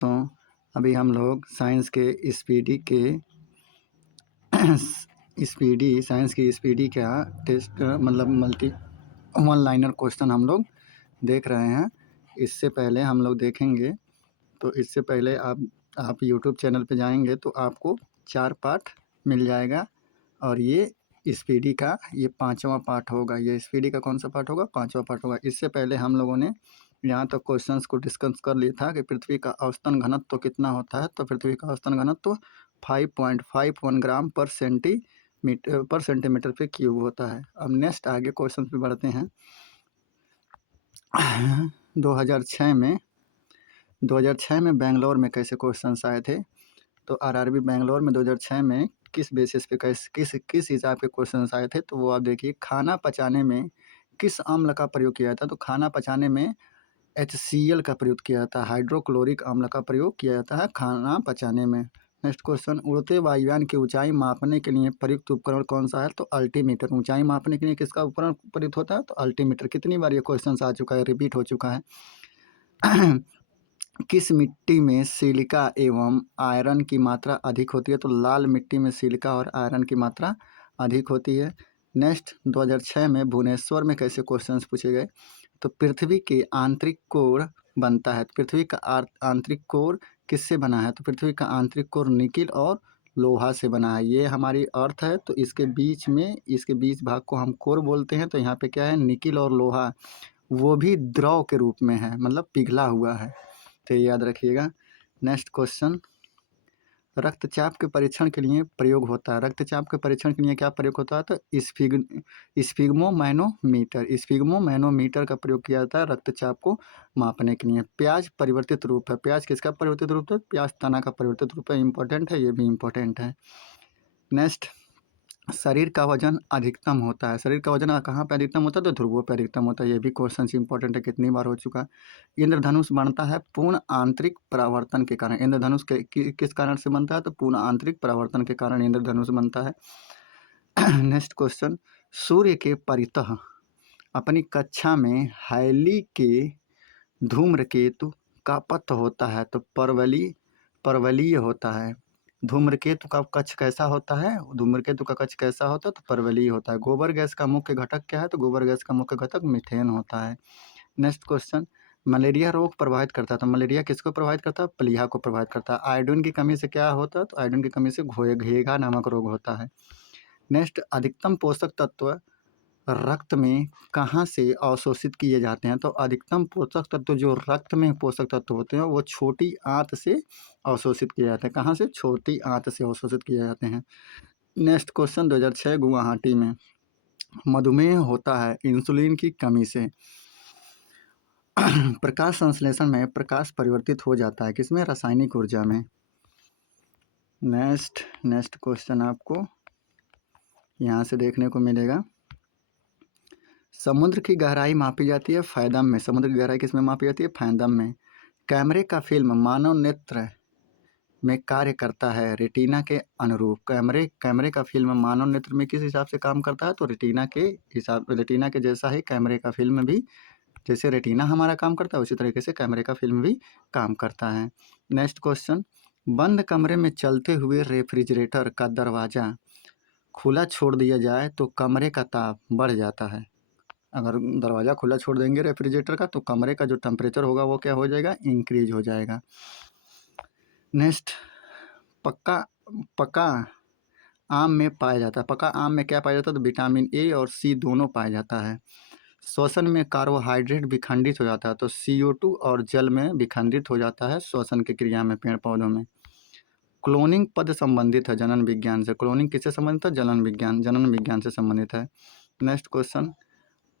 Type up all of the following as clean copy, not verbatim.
तो अभी हम लोग साइंस के स्पीडी का टेस्ट मतलब मल्टी वन लाइनर क्वेश्चन हम लोग देख रहे हैं। इससे पहले हम लोग देखेंगे, तो इससे पहले आप यूट्यूब चैनल पे जाएंगे तो आपको 4 पार्ट मिल जाएगा और ये स्पीडी का ये 5वां पार्ट होगा। ये स्पीडी का कौन सा पार्ट होगा? 5वां पार्ट होगा। इससे पहले हम लोगों ने यहाँ तक क्वेश्चंस को डिस्कस कर लिया था कि पृथ्वी का औसतन घनत्व तो कितना होता है। तो पृथ्वी का औसतन घनत्व तो 5.51 ग्राम पर सेंटीमीटर पे क्यूब होता है। अब नेक्स्ट आगे क्वेश्चन पे बढ़ते हैं। 2006 में बेंगलोर में कैसे क्वेश्चंस आए थे? तो आरआरबी बेंगलोर में 2006 में किस बेसिस पे किस हिसाब के क्वेश्चंस आए थे? तो वो आप देखिए, खाना पचाने में किस अम्ल का प्रयोग किया जाता है? तो खाना पचाने में HCl का प्रयोग किया जाता है, हाइड्रोक्लोरिक अम्ल का प्रयोग किया जाता है खाना पचाने में। नेक्स्ट क्वेश्चन, उड़ते वायुयान की ऊंचाई मापने के लिए प्रयुक्त उपकरण कौन सा है? तो अल्टीमीटर। ऊंचाई मापने के लिए किसका उपकरण प्रयुक्त होता है? तो अल्टीमीटर। कितनी बार ये क्वेश्चन आ चुका है, रिपीट हो चुका है। किस मिट्टी में सिलिका एवं आयरन की मात्रा अधिक होती है? तो लाल मिट्टी में सिलिका और आयरन की मात्रा अधिक होती है। नेक्स्ट, 2006 में भुवनेश्वर में कैसे क्वेश्चंस पूछे गए? तो पृथ्वी के आंतरिक कोर बनता है। तो पृथ्वी का आंतरिक कोर किससे बना है? तो पृथ्वी का आंतरिक कोर निकिल और लोहा से बना है। ये हमारी अर्थ है, तो इसके बीच भाग को हम कोर बोलते हैं। तो यहाँ पे क्या है? निकिल और लोहा, वो भी द्रव के रूप में है, मतलब पिघला हुआ है। तो याद रखिएगा। नेक्स्ट क्वेश्चन, रक्तचाप के परीक्षण के लिए प्रयोग होता है। रक्तचाप के परीक्षण के लिए क्या प्रयोग होता है? तो स्फिग्मोमैनोमीटर का प्रयोग किया जाता है रक्तचाप को मापने के लिए। प्याज परिवर्तित रूप है। प्याज किसका परिवर्तित रूप है? प्याज तना का परिवर्तित रूप है। इंपॉर्टेंट है, ये भी इंपॉर्टेंट है। नेक्स्ट, शरीर का वजन अधिकतम होता है। शरीर का वजन कहाँ पे अधिकतम होता है? तो ध्रुवों पे अधिकतम होता है। ये भी क्वेश्चन इंपॉर्टेंट है, कितनी बार हो चुका है। इंद्रधनुष बनता है पूर्ण आंतरिक परावर्तन के कारण। इंद्रधनुष किस कारण से बनता है? तो पूर्ण आंतरिक परावर्तन के कारण इंद्रधनुष बनता है। नेक्स्ट क्वेश्चन, सूर्य के परितः अपनी कक्षा में हैली के धूम्रकेतु का पथ होता है। तो परवलीय होता है। धूम्रकेतु का कक्ष कैसा होता है? धूम्रकेतु का कक्ष कैसा होता है? तो परवलीय होता है। गोबर गैस का मुख्य घटक क्या है? तो गोबर गैस का मुख्य घटक मीथेन होता है। नेक्स्ट क्वेश्चन, मलेरिया रोग प्रभावित करता है। तो मलेरिया किसको प्रभावित करता है? प्लीहा को प्रभावित करता है। आयोडीन की कमी से क्या होता है? तो आयोडीन की कमी से घेघा नामक रोग होता है। नेक्स्ट, अधिकतम पोषक तत्व रक्त में कहाँ से अवशोषित किए जाते हैं? तो अधिकतम पोषक तत्व जो रक्त में पोषक तत्व होते हैं वो छोटी आंत से अवशोषित किए जाते हैं। कहाँ से? छोटी आंत से अवशोषित किए जाते हैं। नेक्स्ट क्वेश्चन, 2006 गुवाहाटी में मधुमेह होता है इंसुलिन की कमी से। प्रकाश संश्लेषण में प्रकाश परिवर्तित हो जाता है किसमें? रासायनिक ऊर्जा में। नेक्स्ट क्वेश्चन आपको यहाँ से देखने को मिलेगा। समुद्र की गहराई मापी जाती है फैदम में। समुद्र की गहराई किस में मापी जाती है? फैदम में। कैमरे का फिल्म मानव नेत्र में कार्य करता है रेटिना के अनुरूप। कैमरे का फिल्म मानव नेत्र में किस हिसाब से काम करता है? तो रेटिना के जैसा ही कैमरे का फिल्म भी, जैसे रेटिना हमारा काम करता है उसी तरीके से कैमरे का फिल्म भी काम करता है। नेक्स्ट क्वेश्चन, बंद कमरे में चलते हुए रेफ्रिजरेटर का दरवाज़ा खुला छोड़ दिया जाए तो कमरे का ताप बढ़ जाता है। अगर दरवाज़ा खुला छोड़ देंगे रेफ्रिजरेटर का तो कमरे का जो टेम्परेचर होगा वो क्या हो जाएगा? इंक्रीज हो जाएगा। नेक्स्ट, पका आम में पाया जाता है। पका आम में क्या पाया जाता है? तो विटामिन ए और सी दोनों पाया जाता है। श्वसन में कार्बोहाइड्रेट विखंडित हो जाता है। तो CO2 और जल में विखंडित हो जाता है श्वसन की क्रिया में पेड़ पौधों में। क्लोनिंग पद संबंधित है जनन विज्ञान से। क्लोनिंग किससे संबंधित है? जनन विज्ञान से संबंधित है। नेक्स्ट क्वेश्चन,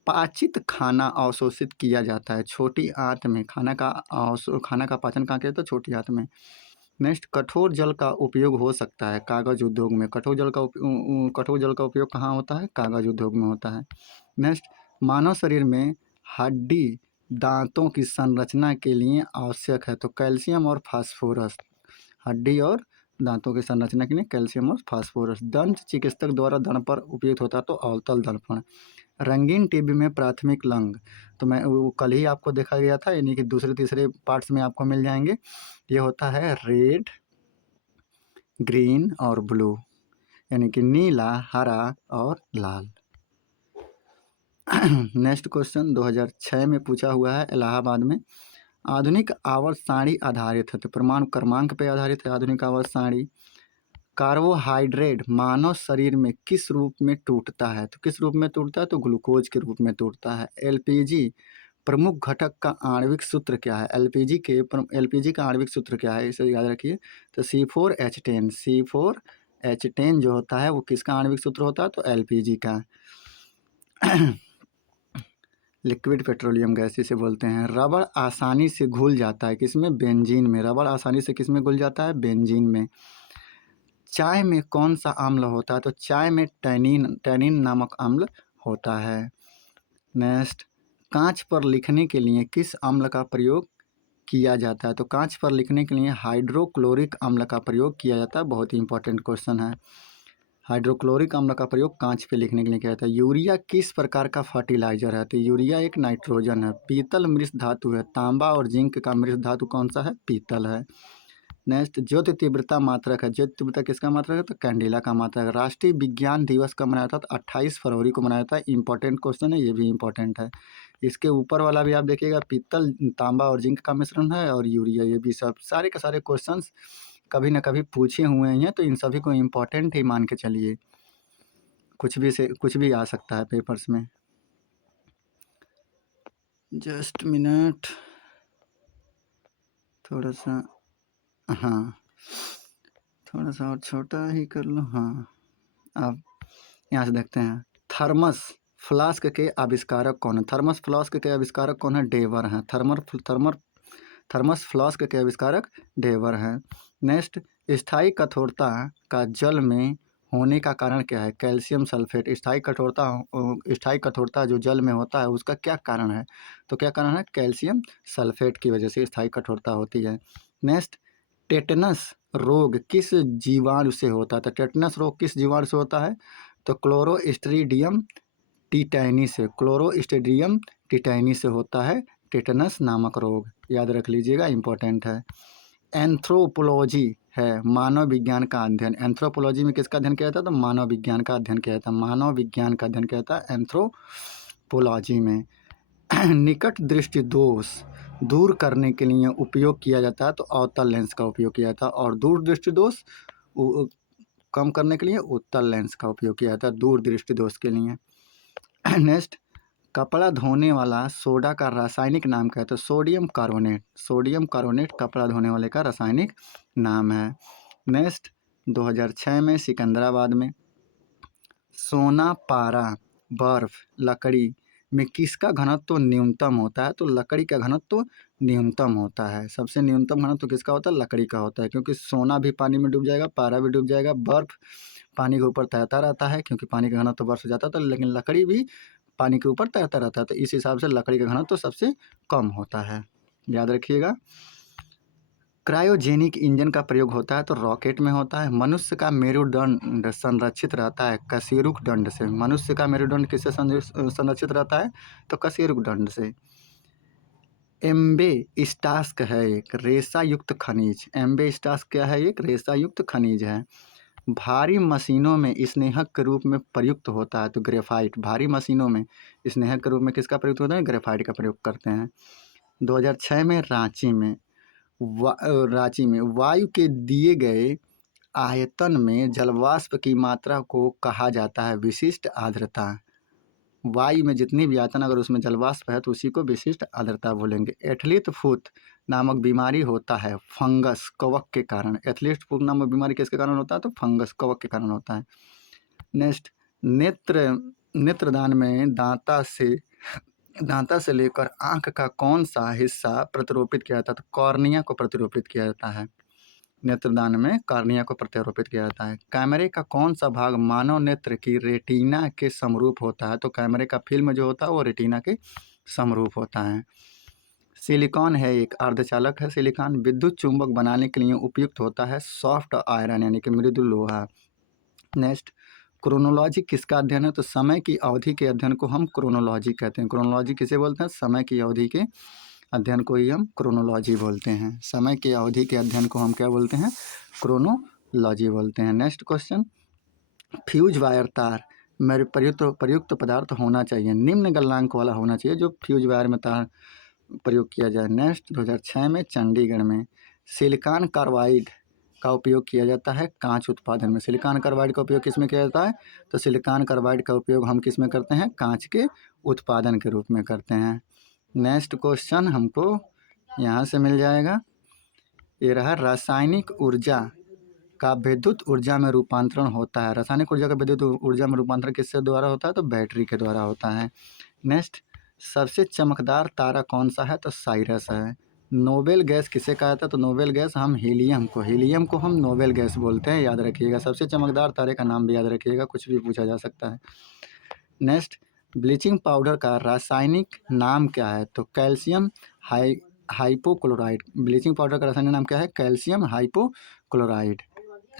पाचित खाना अवशोषित किया जाता है छोटी आंत में। खाना का पाचन कहाँ किया जाता है? छोटी आंत में। नेक्स्ट, कठोर जल का उपयोग हो सकता है कागज उद्योग में। कठोर जल का उपयोग कहाँ होता है? कागज उद्योग में होता है। नेक्स्ट, मानव शरीर में हड्डी दांतों की संरचना के लिए आवश्यक है। तो कैल्शियम और फास्फोरस। हड्डी और दांतों की संरचना के लिए कैल्शियम और फास्फोरस। दंत चिकित्सक द्वारा दर्पण उपयुक्त होता है। तो अवतल दर्पण। रंगीन टीबी में प्राथमिक लंग, तो मैं वो कल ही आपको देखा गया था, यानी कि दूसरे तीसरे पार्ट्स में आपको मिल जाएंगे। ये होता है रेड, ग्रीन और ब्लू, यानी कि नीला, हरा और लाल। नेक्स्ट क्वेश्चन 2006 में पूछा हुआ है इलाहाबाद में। आधुनिक आवर्त सारणी आधारित है, तो परमाणु क्रमांक पे आधारित है आधुनिक आवर्त सारणी। कार्बोहाइड्रेट मानव शरीर में किस रूप में टूटता है, तो किस रूप में टूटता है, तो ग्लूकोज के रूप में टूटता है। एलपीजी प्रमुख घटक का आणविक सूत्र क्या है, एलपीजी का आणविक सूत्र क्या है, इसे याद रखिए। तो C4H10, C4H10 जो होता है वो किसका आणविक सूत्र होता है, तो एलपीजी का। लिक्विड पेट्रोलियम गैस जिसे बोलते हैं। रबड़ आसानी से घुल जाता है किसमें, बेंजीन में। रबड़ आसानी से किसमें घुल जाता है, बेंजीन में। चाय में कौन सा अम्ल होता है, तो चाय में टैनिन नामक अम्ल होता है। नेक्स्ट, कांच पर लिखने के लिए किस अम्ल का प्रयोग किया जाता है, तो कांच पर लिखने के लिए हाइड्रोक्लोरिक अम्ल का प्रयोग किया जाता है। बहुत ही इंपॉर्टेंट क्वेश्चन है। हाइड्रोक्लोरिक अम्ल का प्रयोग कांच पे लिखने के लिए किया जाता है। यूरिया किस प्रकार का फर्टिलाइजर है, तो यूरिया एक नाइट्रोजन है। पीतल मृत धातु है। तांबा और जिंक का मृत धातु कौन सा है, पीतल है। नेक्स्ट, ज्योति तीव्रता मात्रक है। ज्योति तीव्रता किसका मात्रक है, तो कैंडिला का मात्रक है। राष्ट्रीय विज्ञान दिवस कब मनाया था, तो 28 फरवरी को मनाया था। इंपॉर्टेंट क्वेश्चन है, ये भी इंपॉर्टेंट है। इसके ऊपर वाला भी आप देखिएगा, पीतल, तांबा और जिंक का मिश्रण है, और यूरिया, ये भी सब सारे के सारे क्वेश्चन कभी ना कभी पूछे हुए हैं, तो इन सभी को इम्पोर्टेंट ही मान के चलिए। कुछ भी से कुछ भी आ सकता है पेपर्स में। जस्ट मिनट, थोड़ा सा, हाँ थोड़ा सा और छोटा ही कर लो। हाँ, अब यहाँ से देखते हैं। थर्मस फ्लास्क के आविष्कारक कौन है, थर्मस फ्लास्क के आविष्कारक कौन है, डेवर हैं। थर्मस फ्लास्क के आविष्कारक डेवर हैं। नेक्स्ट, स्थायी कठोरता का जल में होने का कारण क्या है, कैल्शियम सल्फेट। स्थायी कठोरता जो जल में होता है उसका क्या कारण है, तो क्या कारण है, कैल्शियम सल्फेट की वजह से स्थायी कठोरता होती है। नेक्स्ट, टेटनस रोग किस जीवाणु से होता है, तो टेटनस रोग किस जीवाणु से होता है, तो क्लोरोस्ट्रीडियम टिटैनी से। क्लोरोस्ट्रीडियम टिटैनी से होता है टेटनस नामक रोग, याद रख लीजिएगा, इंपॉर्टेंट है। एंथ्रोपोलॉजी है मानव विज्ञान का अध्ययन। एंथ्रोपोलॉजी में किसका अध्ययन किया जाता है, तो मानव विज्ञान का अध्ययन किया जाता है। मानव विज्ञान का अध्ययन किया जाता है एंथ्रोपोलॉजी में। निकट दृष्टि दोष दूर करने के लिए उपयोग किया जाता है, तो अवतल लेंस का उपयोग किया जाता है। और दूर दृष्टि दोष कम करने के लिए उत्तल लेंस का उपयोग किया जाता है, दूर दृष्टि दोष के लिए। नेक्स्ट, कपड़ा धोने वाला सोडा का रासायनिक नाम क्या है, तो सोडियम कार्बोनेट। सोडियम कार्बोनेट कपड़ा धोने वाले का रासायनिक नाम है। नेक्स्ट, 2006 में सिकंदराबाद में सोना, पारा, बर्फ, लकड़ी में किसका घनत्व न्यूनतम होता है, तो लकड़ी का घनत्व न्यूनतम होता है। सबसे न्यूनतम घनत्व किसका होता है, लकड़ी का होता है, क्योंकि सोना भी पानी में डूब जाएगा, पारा भी डूब जाएगा, बर्फ पानी के ऊपर तैरता रहता है, क्योंकि पानी का घनत्व बर्फ से जाता है, तो लेकिन लकड़ी भी पानी के ऊपर तैरता रहता है, तो इस हिसाब से लकड़ी का घनत्व सबसे कम होता है, याद रखिएगा। क्रायोजेनिक इंजन का प्रयोग होता है, तो रॉकेट में होता है। मनुष्य का मेरुदंड संरक्षित रहता है कशेरुक दंड से। मनुष्य का मेरुदंड किससे संरक्षित रहता है, तो कशेरुक दंड से। एम्बेस्टास्क है एक रेशा युक्त खनिज। एम्बेस्टास्क क्या है, एक रेशा युक्त खनिज है। भारी मशीनों में स्नेहक के रूप में प्रयुक्त होता है, तो ग्रेफाइट। भारी मशीनों में स्नेहक के रूप में किसका प्रयुक्त होता है, ग्रेफाइट का प्रयोग करते हैं। 2006 में रांची में वायु के दिए गए आयतन में जलवाष्प की मात्रा को कहा जाता है विशिष्ट आर्द्रता। वायु में जितनी भी आयतन, अगर उसमें जलवाष्प है तो उसी को विशिष्ट आर्द्रता बोलेंगे। एथलीट फुट नामक बीमारी होता है फंगस कवक के कारण। एथलीट फुट नामक बीमारी किसके कारण होता है, तो फंगस कवक के कारण होता है। नेक्स्ट, नेत्रदान में दांता से लेकर आंख का कौन सा हिस्सा प्रतिरोपित किया जाता है, तो कॉर्निया को प्रतिरोपित किया जाता है। नेत्रदान में कॉर्निया को प्रत्यारोपित किया जाता है। कैमरे का कौन सा भाग मानव नेत्र की रेटिना के समरूप होता है, तो कैमरे का फिल्म जो होता है वो रेटिना के समरूप होता है। सिलिकॉन है एक अर्धचालक है। सिलिकॉन विद्युत चुंबक बनाने के लिए उपयुक्त होता है सॉफ्ट आयरन, यानी कि मृदु लोहा। नेक्स्ट, क्रोनोलॉजी किसका अध्ययन है? तो समय की अवधि के अध्ययन को हम क्रोनोलॉजी कहते हैं। क्रोनोलॉजी किसे बोलते हैं? समय की अवधि के अध्ययन को ही हम क्रोनोलॉजी बोलते हैं। समय की अवधि के अध्ययन को हम क्या बोलते हैं? क्रोनोलॉजी बोलते हैं। नेक्स्ट क्वेश्चन, फ्यूज वायर तार में प्रयुक्त पदार्थ होना चाहिए, निम्न गलनांक वाला होना चाहिए जो फ्यूज वायर में तार प्रयोग किया जाए। नेक्स्ट, 2006 में चंडीगढ़ में सिलिकॉन कार्बाइड का उपयोग किया जाता है कांच उत्पादन में। सिलिकॉन कार्बाइड का उपयोग किस में किया जाता है? तो सिलिकॉन कार्बाइड का उपयोग हम किस में करते हैं? कांच के उत्पादन के रूप में करते हैं। नेक्स्ट क्वेश्चन हमको यहाँ से मिल जाएगा, ये रहा, रासायनिक ऊर्जा का विद्युत ऊर्जा में रूपांतरण होता है। रासायनिक ऊर्जा का विद्युत ऊर्जा में रूपांतरण किससे द्वारा होता है? तो बैटरी के द्वारा होता है। नेक्स्ट, सबसे चमकदार तारा कौन सा है? तो साइरस है। नोबेल गैस किसे कहा जाता है? तो नोबेल गैस हम हीलियम को हम नोबेल गैस बोलते हैं, याद रखिएगा। सबसे चमकदार तारे का नाम भी याद रखिएगा, कुछ भी पूछा जा सकता है। नेक्स्ट, ब्लीचिंग पाउडर का रासायनिक नाम क्या है? तो कैल्शियम हाइपोक्लोराइड। ब्लीचिंग पाउडर का रासायनिक नाम क्या है? Calcium hypochloride,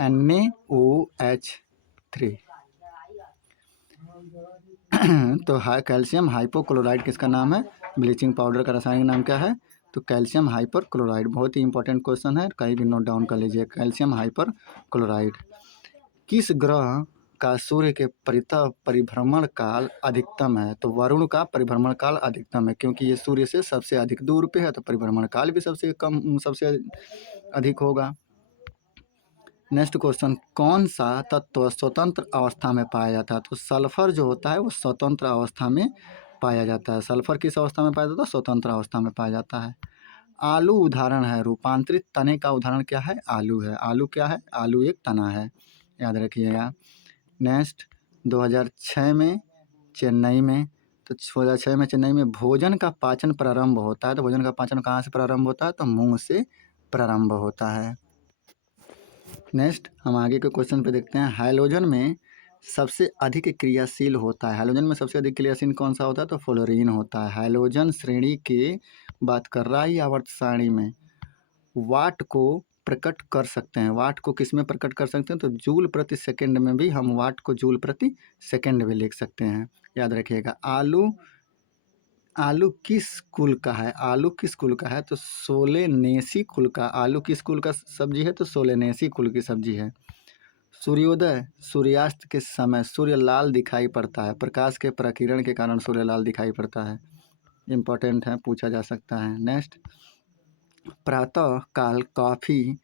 NaOH3। तो कैल्शियम हाइपोक्लोराइड किसका नाम है? ब्लीचिंग पाउडर का रासायनिक नाम क्या है? तो कैल्शियम हाइपर क्लोराइड। बहुत ही इंपॉर्टेंट क्वेश्चन है, कहीं भी नोट डाउन कर लीजिए, कैल्शियम हाइपर क्लोराइड। किस ग्रह का सूर्य के परिभ्रमण काल अधिकतम है? तो वरुण का परिभ्रमण काल अधिकतम है, क्योंकि ये सूर्य से सबसे अधिक दूर पे है, तो परिभ्रमण काल भी सबसे अधिक होगा। नेक्स्ट क्वेश्चन, कौन सा तत्व स्वतंत्र अवस्था में पाया जाता है? तो सल्फर जो होता है वो स्वतंत्र अवस्था में पाया जाता है। सल्फर किस अवस्था में पाया जाता है? स्वतंत्र अवस्था में पाया जाता है। आलू उदाहरण है, रूपांतरित तने का उदाहरण क्या है? आलू है। आलू क्या है? आलू एक तना है, याद रखिएगा। नेक्स्ट, 2006 में चेन्नई में, तो 2006 में चेन्नई में भोजन का पाचन प्रारंभ होता है। तो भोजन का पाचन कहाँ से प्रारंभ होता है? तो मुंह से प्रारंभ होता है। नेक्स्ट, हम आगे के क्वेश्चन पे देखते हैं, हाइड्रोजन में सबसे अधिक क्रियाशील होता है। हाइड्रोजन में सबसे अधिक क्रियाशील कौन सा होता है? तो फ्लोरीन होता है। हाइड्रोजन श्रेणी की बात कर रहा है, आवर्त सारणी में वाट को प्रकट कर सकते हैं। वाट को किस में प्रकट कर सकते हैं? तो जूल प्रति सेकंड में भी हम वाट को जूल प्रति सेकंड में लिख सकते हैं, याद रखिएगा। आलू किस कुल का है? आलू किस कुल का है? तो सोलेनेसी कुल का। आलू किस कुल का सब्जी है? तो सोलेनेसी कुल की सब्जी है। सूर्योदय सूर्यास्त के समय सूर्य लाल दिखाई पड़ता है, प्रकाश के प्रकिरण के कारण सूर्य लाल दिखाई पड़ता है। इम्पोर्टेंट है, पूछा जा सकता है। नेक्स्ट, प्रातः काल काफ़ी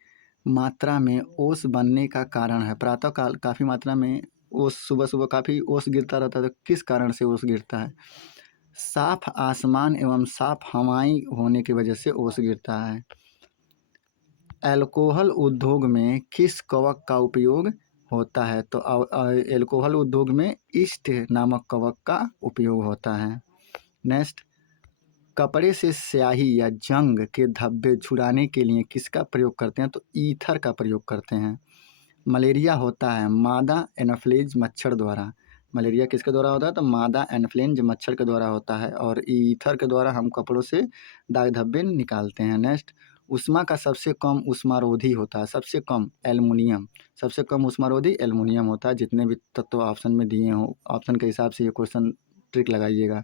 मात्रा में ओस बनने का कारण है। प्रातः काल काफ़ी मात्रा में ओस, सुबह सुबह काफ़ी ओस गिरता रहता है, तो किस कारण से ओस गिरता है? साफ आसमान एवं साफ हवाएं होने की वजह से ओस गिरता है। अल्कोहल उद्योग में किस कवक का उपयोग होता है? तो अल्कोहल उद्योग में ईस्ट नामक कवक का उपयोग होता है। नेक्स्ट, कपड़े से स्याही या जंग के धब्बे छुड़ाने के लिए किसका प्रयोग करते हैं? तो ईथर का प्रयोग करते हैं। मलेरिया होता है मादा एनोफ्लिज मच्छर द्वारा। मलेरिया किसके द्वारा होता है? तो मादा एनोफ्लिज मच्छर के द्वारा होता है, और ईथर के द्वारा हम कपड़ों से दाग धब्बे निकालते हैं। नेक्स्ट, उष्मा का सबसे कम उष्मारोधी होता है, सबसे कम एल्युमिनियम। सबसे कम उष्मारोधी एल्युमिनियम होता है, जितने भी तत्व ऑप्शन में दिए हों, ऑप्शन के हिसाब से ये क्वेश्चन ट्रिक लगाइएगा।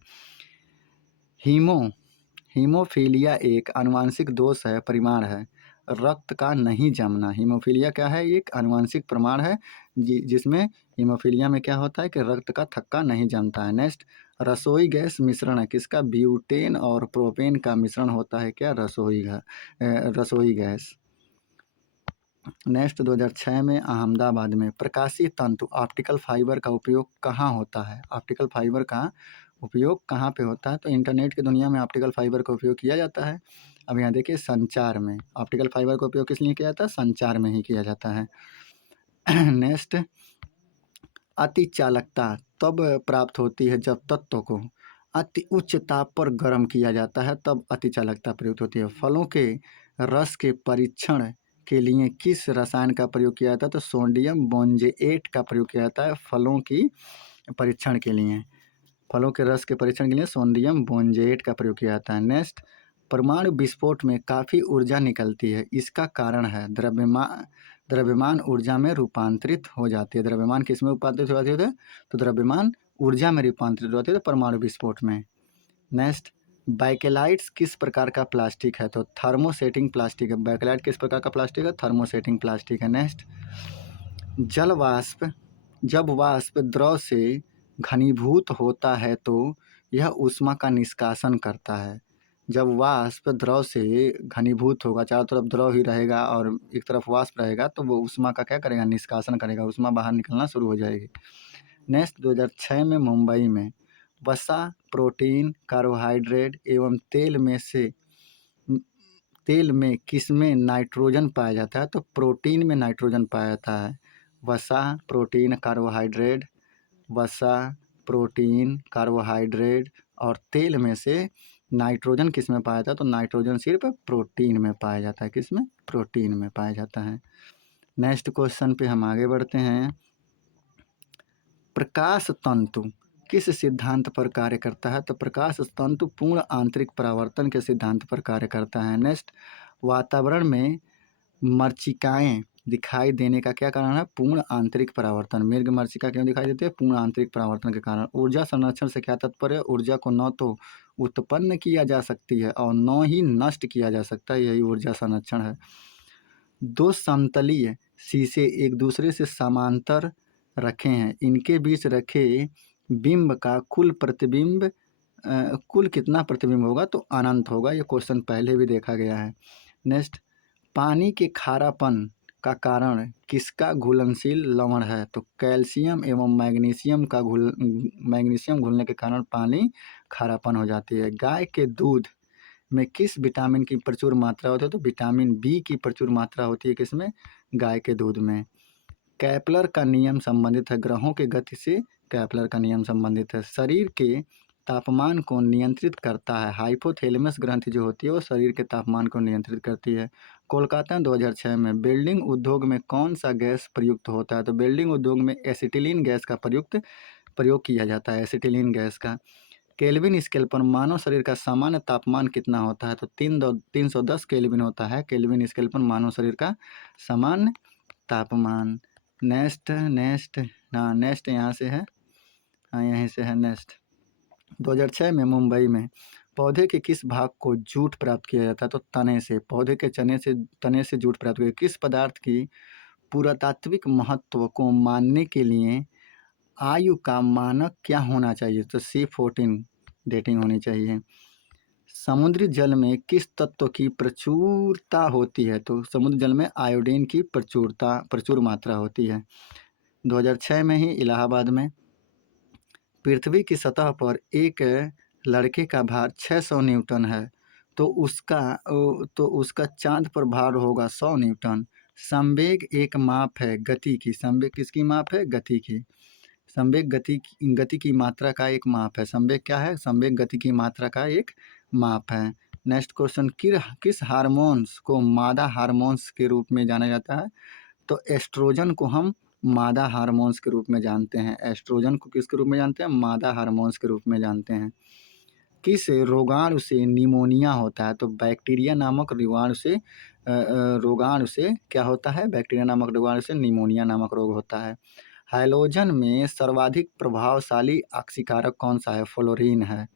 हीमोफीलिया एक आनुवांशिक दोष है, परिमाण है, रक्त का नहीं जमना। हीमोफीलिया क्या है? एक आनुवांशिक प्रमाण है जिसमें हीमोफीलिया में क्या होता है कि रक्त का थक्का नहीं जमता है। नेक्स्ट, रसोई गैस मिश्रण है किसका? ब्यूटेन और प्रोपेन का मिश्रण होता है क्या? रसोई गैस। नेक्स्ट, 2006 में अहमदाबाद में प्रकाशीय तंतु ऑप्टिकल फाइबर का उपयोग कहाँ होता है? ऑप्टिकल फाइबर का उपयोग कहाँ पे होता है? तो इंटरनेट की दुनिया में ऑप्टिकल फाइबर का उपयोग किया जाता है। अब यहाँ देखिए, संचार में ऑप्टिकल फाइबर का उपयोग किस लिए किया जाता है? संचार में ही किया जाता है। नेक्स्ट, अति चालकता तब प्राप्त होती है जब तत्व को अति उच्च ताप पर गर्म किया जाता है, तब अति चालकता प्रयुक्त होती है। फलों के रस के परीक्षण के लिए किस रसायन का प्रयोग किया जाता है? तो सोडियम बोंजेट का प्रयोग किया जाता है फलों की परीक्षण के लिए। फलों के रस के परीक्षण के लिए सोडियम बोंजेट का प्रयोग किया जाता है। नेक्स्ट, परमाणु विस्फोट में काफ़ी ऊर्जा निकलती है, इसका कारण है द्रव्यमान ऊर्जा में रूपांतरित हो जाती है। द्रव्यमान किस में रूपांतरित हो जाती है? तो द्रव्यमान ऊर्जा में रूपांतरित हो जाती है परमाणु विस्फोट में। नेक्स्ट, बैकेलाइट्स किस प्रकार का प्लास्टिक है? तो थर्मोसेटिंग प्लास्टिक है। बैकेलाइट किस प्रकार का प्लास्टिक है? थर्मोसेटिंग प्लास्टिक है। नेक्स्ट, जब वाष्प द्रव से घनीभूत होता है तो यह ऊष्मा का निष्कासन करता है। जब वाष्प द्रव से घनीभूत होगा, चारों तरफ द्रव ही रहेगा और एक तरफ वाष्प रहेगा, तो वो ऊष्मा का क्या करेगा? निष्कासन करेगा, ऊष्मा बाहर निकलना शुरू हो जाएगी। नेक्स्ट, 2006 में मुंबई में वसा, प्रोटीन, कार्बोहाइड्रेट एवं तेल में किसमें नाइट्रोजन पाया जाता है? तो प्रोटीन में नाइट्रोजन पाया जाता है। वसा, प्रोटीन, कार्बोहाइड्रेट, वसा, प्रोटीन, कार्बोहाइड्रेट और तेल में से नाइट्रोजन किस में पाया जाता है? तो नाइट्रोजन सिर्फ प्रोटीन में पाया जाता है। किस में? प्रोटीन में पाया जाता है। नेक्स्ट क्वेश्चन पे हम आगे बढ़ते हैं। प्रकाश तंतु किस सिद्धांत पर कार्य करता है? तो प्रकाश तंतु पूर्ण आंतरिक परावर्तन के सिद्धांत पर कार्य करता है। नेक्स्ट, वातावरण में मरीचिकाएं दिखाई देने का क्या कारण है? पूर्ण आंतरिक परावर्तन। मृग मरीचिका क्यों दिखाई देती है? पूर्ण आंतरिक परावर्तन के कारण। ऊर्जा संरक्षण से क्या तात्पर्य है? ऊर्जा को न तो उत्पन्न किया जा सकती है और न ही नष्ट किया जा सकता है, यही ऊर्जा संरक्षण है। दो समतलीय शीशे एक दूसरे से समांतर रखे हैं, इनके बीच रखे बिंब का कुल कितना प्रतिबिंब होगा? तो अनंत होगा। ये क्वेश्चन पहले भी देखा गया है। नेक्स्ट, पानी के खारापन का कारण किसका घुलनशील लवण है? तो कैल्शियम एवं मैग्नीशियम घुलने के कारण पानी खारापन हो जाती है। गाय के दूध में किस विटामिन की प्रचुर मात्रा होती है? तो विटामिन बी की प्रचुर मात्रा होती है। किसमें? गाय के दूध में। कैपलर का नियम संबंधित है ग्रहों की गति से। कैपलर का नियम संबंधित है। शरीर के तापमान को नियंत्रित करता है। हाइपोथैलेमस ग्रंथि जो होती है वो शरीर के तापमान को नियंत्रित करती है। कोलकाता 2006 में बिल्डिंग उद्योग में कौन सा गैस प्रयुक्त होता है? तो बिल्डिंग उद्योग में एसिटिलीन गैस का प्रयोग किया जाता है, एसिटिलीन गैस का। केल्विन स्केल पर मानव शरीर का सामान्य तापमान कितना होता है? तो 310 केल्विन होता है केल्विन स्केल पर मानव शरीर का सामान्य तापमान। नेक्स्ट यहाँ से है, हाँ यहीं से है। नेक्स्ट, 2006 में मुंबई में पौधे के किस भाग को जूट प्राप्त किया जाता है? तो तने से। पौधे के तने से जूट प्राप्त किया। किस पदार्थ की पुरातात्विक महत्व को मानने के लिए आयु का मानक क्या होना चाहिए? तो C14 डेटिंग होनी चाहिए। समुद्री जल में किस तत्व की प्रचुरता होती है? तो समुद्री जल में आयोडीन की प्रचुर मात्रा होती है। 2006 में ही इलाहाबाद में पृथ्वी की सतह पर एक लड़के का भार 600 न्यूटन है, तो उसका चांद पर भार होगा 100 न्यूटन। संवेग एक माप है गति की। संवेग किसकी माप है? गति की। संवेग गति की मात्रा का एक माप है। संवेग क्या है? संवेग गति की मात्रा का एक माप है। नेक्स्ट क्वेश्चन, किस हार्मोन्स को मादा हार्मोन्स के रूप में जाना जाता है? तो एस्ट्रोजन को हम मादा हार्मोन्स के रूप में जानते हैं। एस्ट्रोजन को किसके रूप में जानते हैं? मादा हार्मोन्स के रूप में जानते हैं। किस रोगाणु से निमोनिया होता है? तो बैक्टीरिया नामक रोगाणु से क्या होता है? बैक्टीरिया नामक रोगाणु से निमोनिया नामक रोग होता है। हैलोजन में सर्वाधिक प्रभावशाली ऑक्सीकारक कौन सा है? फ्लोरीन है।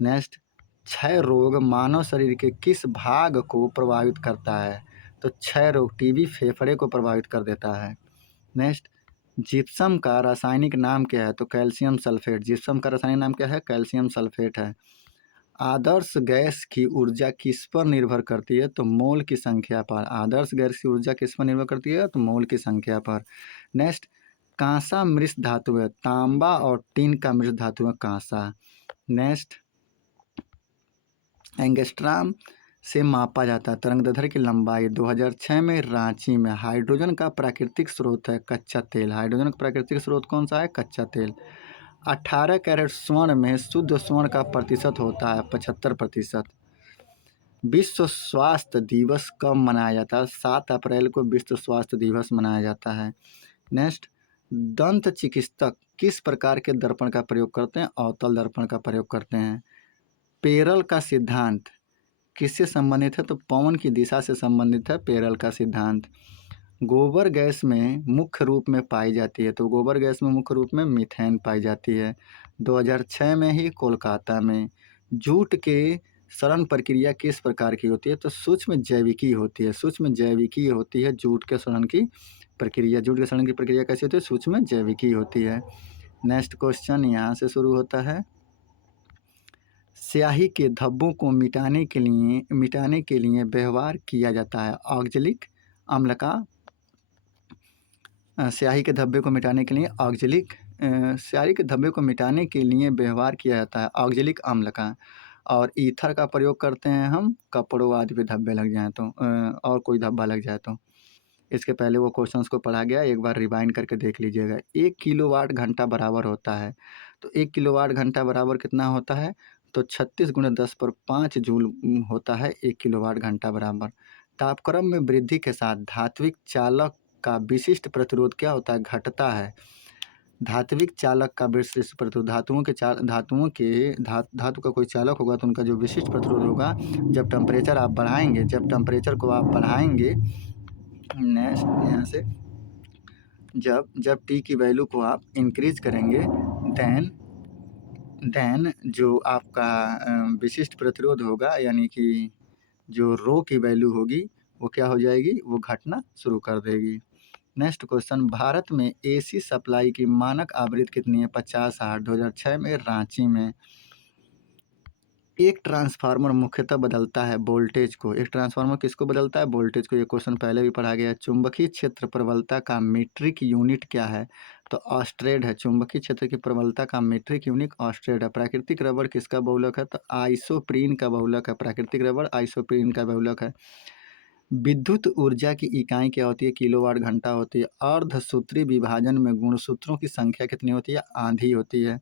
नेक्स्ट, क्षय रोग मानव शरीर के किस भाग को प्रभावित करता है? तो क्षय रोग टीबी फेफड़े को प्रभावित कर देता है। नेक्स्ट, जिप्सम का रासायनिक नाम क्या है? तो कैल्शियम सल्फेट। जिप्सम का रासायनिक नाम क्या है? कैल्शियम सल्फेट है। आदर्श गैस की ऊर्जा किस पर निर्भर करती है? तो मोल की संख्या पर। आदर्श गैस की ऊर्जा किस पर निर्भर करती है? तो मोल की संख्या पर। नेक्स्ट, कांसा मिश्र धातु है। तांबा और टिन का मिश्र धातु है कांसा। नेक्स्ट, एंगस्ट्राम से मापा जाता है तरंगदैर्घ्य की लंबाई। 2006 में रांची में हाइड्रोजन का प्राकृतिक स्रोत है कच्चा तेल। हाइड्रोजन का प्राकृतिक स्रोत कौन सा है? कच्चा तेल। 18 कैरेट स्वर्ण में शुद्ध स्वर्ण का प्रतिशत होता है 75%। विश्व स्वास्थ्य दिवस कब मनाया जाता है? 7 अप्रैल को विश्व स्वास्थ्य दिवस मनाया जाता है। नेक्स्ट, दंत चिकित्सक किस प्रकार के दर्पण का प्रयोग करते हैं? अवतल दर्पण का प्रयोग करते हैं। पेरल का सिद्धांत किससे संबंधित है? तो पवन की दिशा से संबंधित है पेरेल का सिद्धांत। गोबर गैस में मुख्य रूप में पाई जाती है, तो गोबर गैस में मुख्य रूप में मीथेन पाई जाती है। 2006 में ही कोलकाता में। जूट के सड़न प्रक्रिया किस प्रकार की होती है? तो सूक्ष्म जैविकी होती है। सूक्ष्म जैविकी होती है जूट के सड़न की प्रक्रिया। जूट के सड़न की प्रक्रिया कैसी होती है? सूक्ष्म जैविकी होती है। नेक्स्ट क्वेश्चन यहाँ से शुरू होता है। स्याही के धब्बों को मिटाने के लिए व्यवहार किया जाता है ऑक्जेलिक अम्ल का। स्याही के धब्बे को मिटाने के लिए स्याही के धब्बे को मिटाने के लिए व्यवहार किया जाता है ऑक्जेलिक अम्ल का। और ईथर का प्रयोग करते हैं हम कपड़ों आदि पे धब्बे लग जाए तो, और कोई धब्बा लग जाए तो। इसके पहले वो क्वेश्चंस को पढ़ा गया, एक बार रिवाइंड करके देख लीजिएगा। 1 किलोवाट घंटा बराबर होता है, तो 1 किलोवाट घंटा बराबर कितना होता है? तो 36 × 10⁵ जूल होता है 1 किलोवाट घंटा बराबर। तापक्रम में वृद्धि के साथ धात्विक चालक का विशिष्ट प्रतिरोध क्या होता है? घटता है। धात्विक चालक का विशिष्ट प्रतिरोध, धातु का कोई चालक होगा तो उनका जो विशिष्ट प्रतिरोध होगा, जब टेम्परेचर को आप बढ़ाएंगे, नेक्स्ट यहाँ से जब टी की वैल्यू को आप इंक्रीज करेंगे, देन जो आपका विशिष्ट प्रतिरोध होगा, यानी कि जो रो की वैल्यू होगी वो क्या हो जाएगी? वो घटना शुरू कर देगी। नेक्स्ट क्वेश्चन, भारत में एसी सप्लाई की मानक आवृत्ति कितनी है? 50 हर्ट्ज। 2006 में रांची में। एक ट्रांसफार्मर मुख्यतः बदलता है वोल्टेज को। एक ट्रांसफार्मर किसको बदलता है? वोल्टेज को। ये क्वेश्चन पहले भी पढ़ा गया है। चुंबकीय क्षेत्र प्रबलता का मीट्रिक यूनिट क्या है? तो ऑस्ट्रेड है। चुंबकीय क्षेत्र की प्रबलता का मीट्रिक यूनिट ऑस्ट्रेड है। प्राकृतिक रबड़ किसका बहुलक है? तो आइसोप्रीन का बहुलक है। प्राकृतिक रबड़ आइसोप्रीन का बहुलक है। विद्युत ऊर्जा की इकाई क्या होती है? किलोवाट घंटा होती है। अर्धसूत्री विभाजन में गुणसूत्रों की संख्या कितनी होती है? आधी होती है।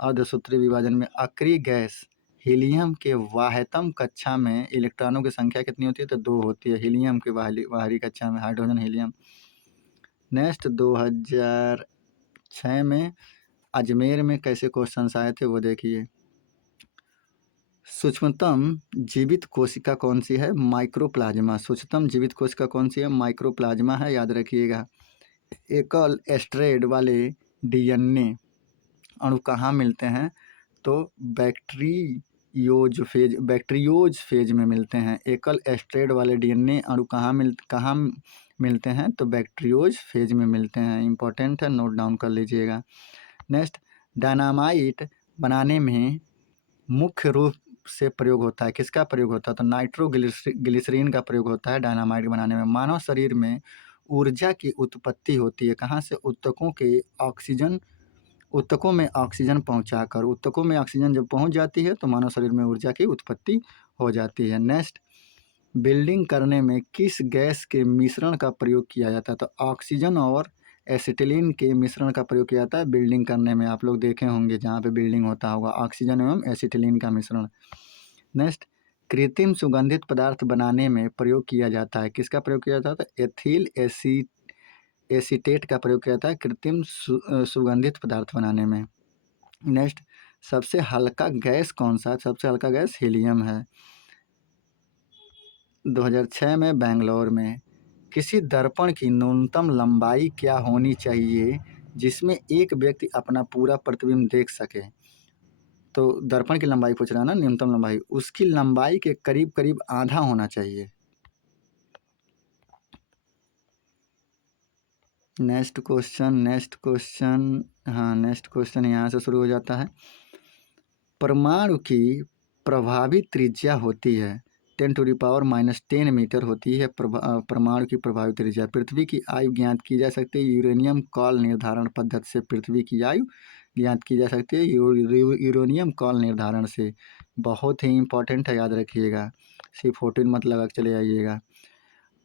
अर्धसूत्री विभाजन में अक्रिय गैस हीलियम के वाह्यतम कक्षा में इलेक्ट्रॉनों की संख्या कितनी होती है? तो 2 होती है। हीलियम के बाहरी कक्षा में हाइड्रोजन हीलियम। नेक्स्ट 2006 में अजमेर में कैसे क्वेश्चंस आए थे वो देखिए। सूक्ष्मतम जीवित कोशिका कौन सी है? माइक्रोप्लाज्मा। सूक्ष्मतम जीवित कोशिका कौन सी है? माइक्रोप्लाज्मा है, याद रखिएगा। एकल एस्ट्रेड वाले डीएनए अणु कहाँ मिलते हैं? तो बैक्टीरियोज फेज में मिलते हैं। एकल एस्ट्रेड वाले डीएनए अणु कहाँ मिलते हैं? तो बैक्टीरियोज फेज में मिलते हैं। इंपॉर्टेंट है, नोट डाउन कर लीजिएगा। नेक्स्ट, डायनामाइट बनाने में मुख्य रूप से प्रयोग होता है, किसका प्रयोग होता है? तो नाइट्रोग्लिसरीन का प्रयोग होता है डायनामाइट बनाने में। मानव शरीर में ऊर्जा की उत्पत्ति होती है कहाँ से? ऊतकों में ऑक्सीजन पहुंचाकर। ऊतकों में ऑक्सीजन जब पहुंच जाती है तो मानव शरीर में ऊर्जा की उत्पत्ति हो जाती है। नेक्स्ट, बिल्डिंग करने में किस गैस के मिश्रण का प्रयोग किया जाता है? तो ऑक्सीजन और एसिटिलीन के मिश्रण का प्रयोग किया जाता है बिल्डिंग करने में। आप लोग देखे होंगे जहाँ पे बिल्डिंग होता होगा, ऑक्सीजन एवं एसिटिलीन का मिश्रण। नेक्स्ट, कृत्रिम सुगंधित पदार्थ बनाने में प्रयोग किया जाता है, किसका प्रयोग किया जाता है? एथिल एसीटेट का प्रयोग किया जाता है कृत्रिम सुगंधित पदार्थ बनाने में। नेक्स्ट, सबसे हल्का गैस कौन सा है? सबसे हल्का गैस हीलियम है। 2006 में बेंगलोर में। किसी दर्पण की न्यूनतम लंबाई क्या होनी चाहिए जिसमें एक व्यक्ति अपना पूरा प्रतिबिंब देख सके? तो दर्पण की लंबाई पूछ रहा है ना, न्यूनतम लंबाई, उसकी लंबाई के करीब करीब आधा होना चाहिए। नेक्स्ट क्वेश्चन यहाँ से शुरू हो जाता है। परमाणु की प्रभावी त्रिज्या होती है 10⁻⁻10 मीटर होती है परमाणु की प्रभावी त्रिज्या। पृथ्वी की आयु ज्ञात की जा सकती है यूरेनियम कॉल निर्धारण पद्धति से। पृथ्वी की आयु ज्ञात की जा सकती है यूरेनियम कॉल निर्धारण से। बहुत ही इंपॉर्टेंट है, याद रखिएगा। C14 मत लगा के चले आइएगा।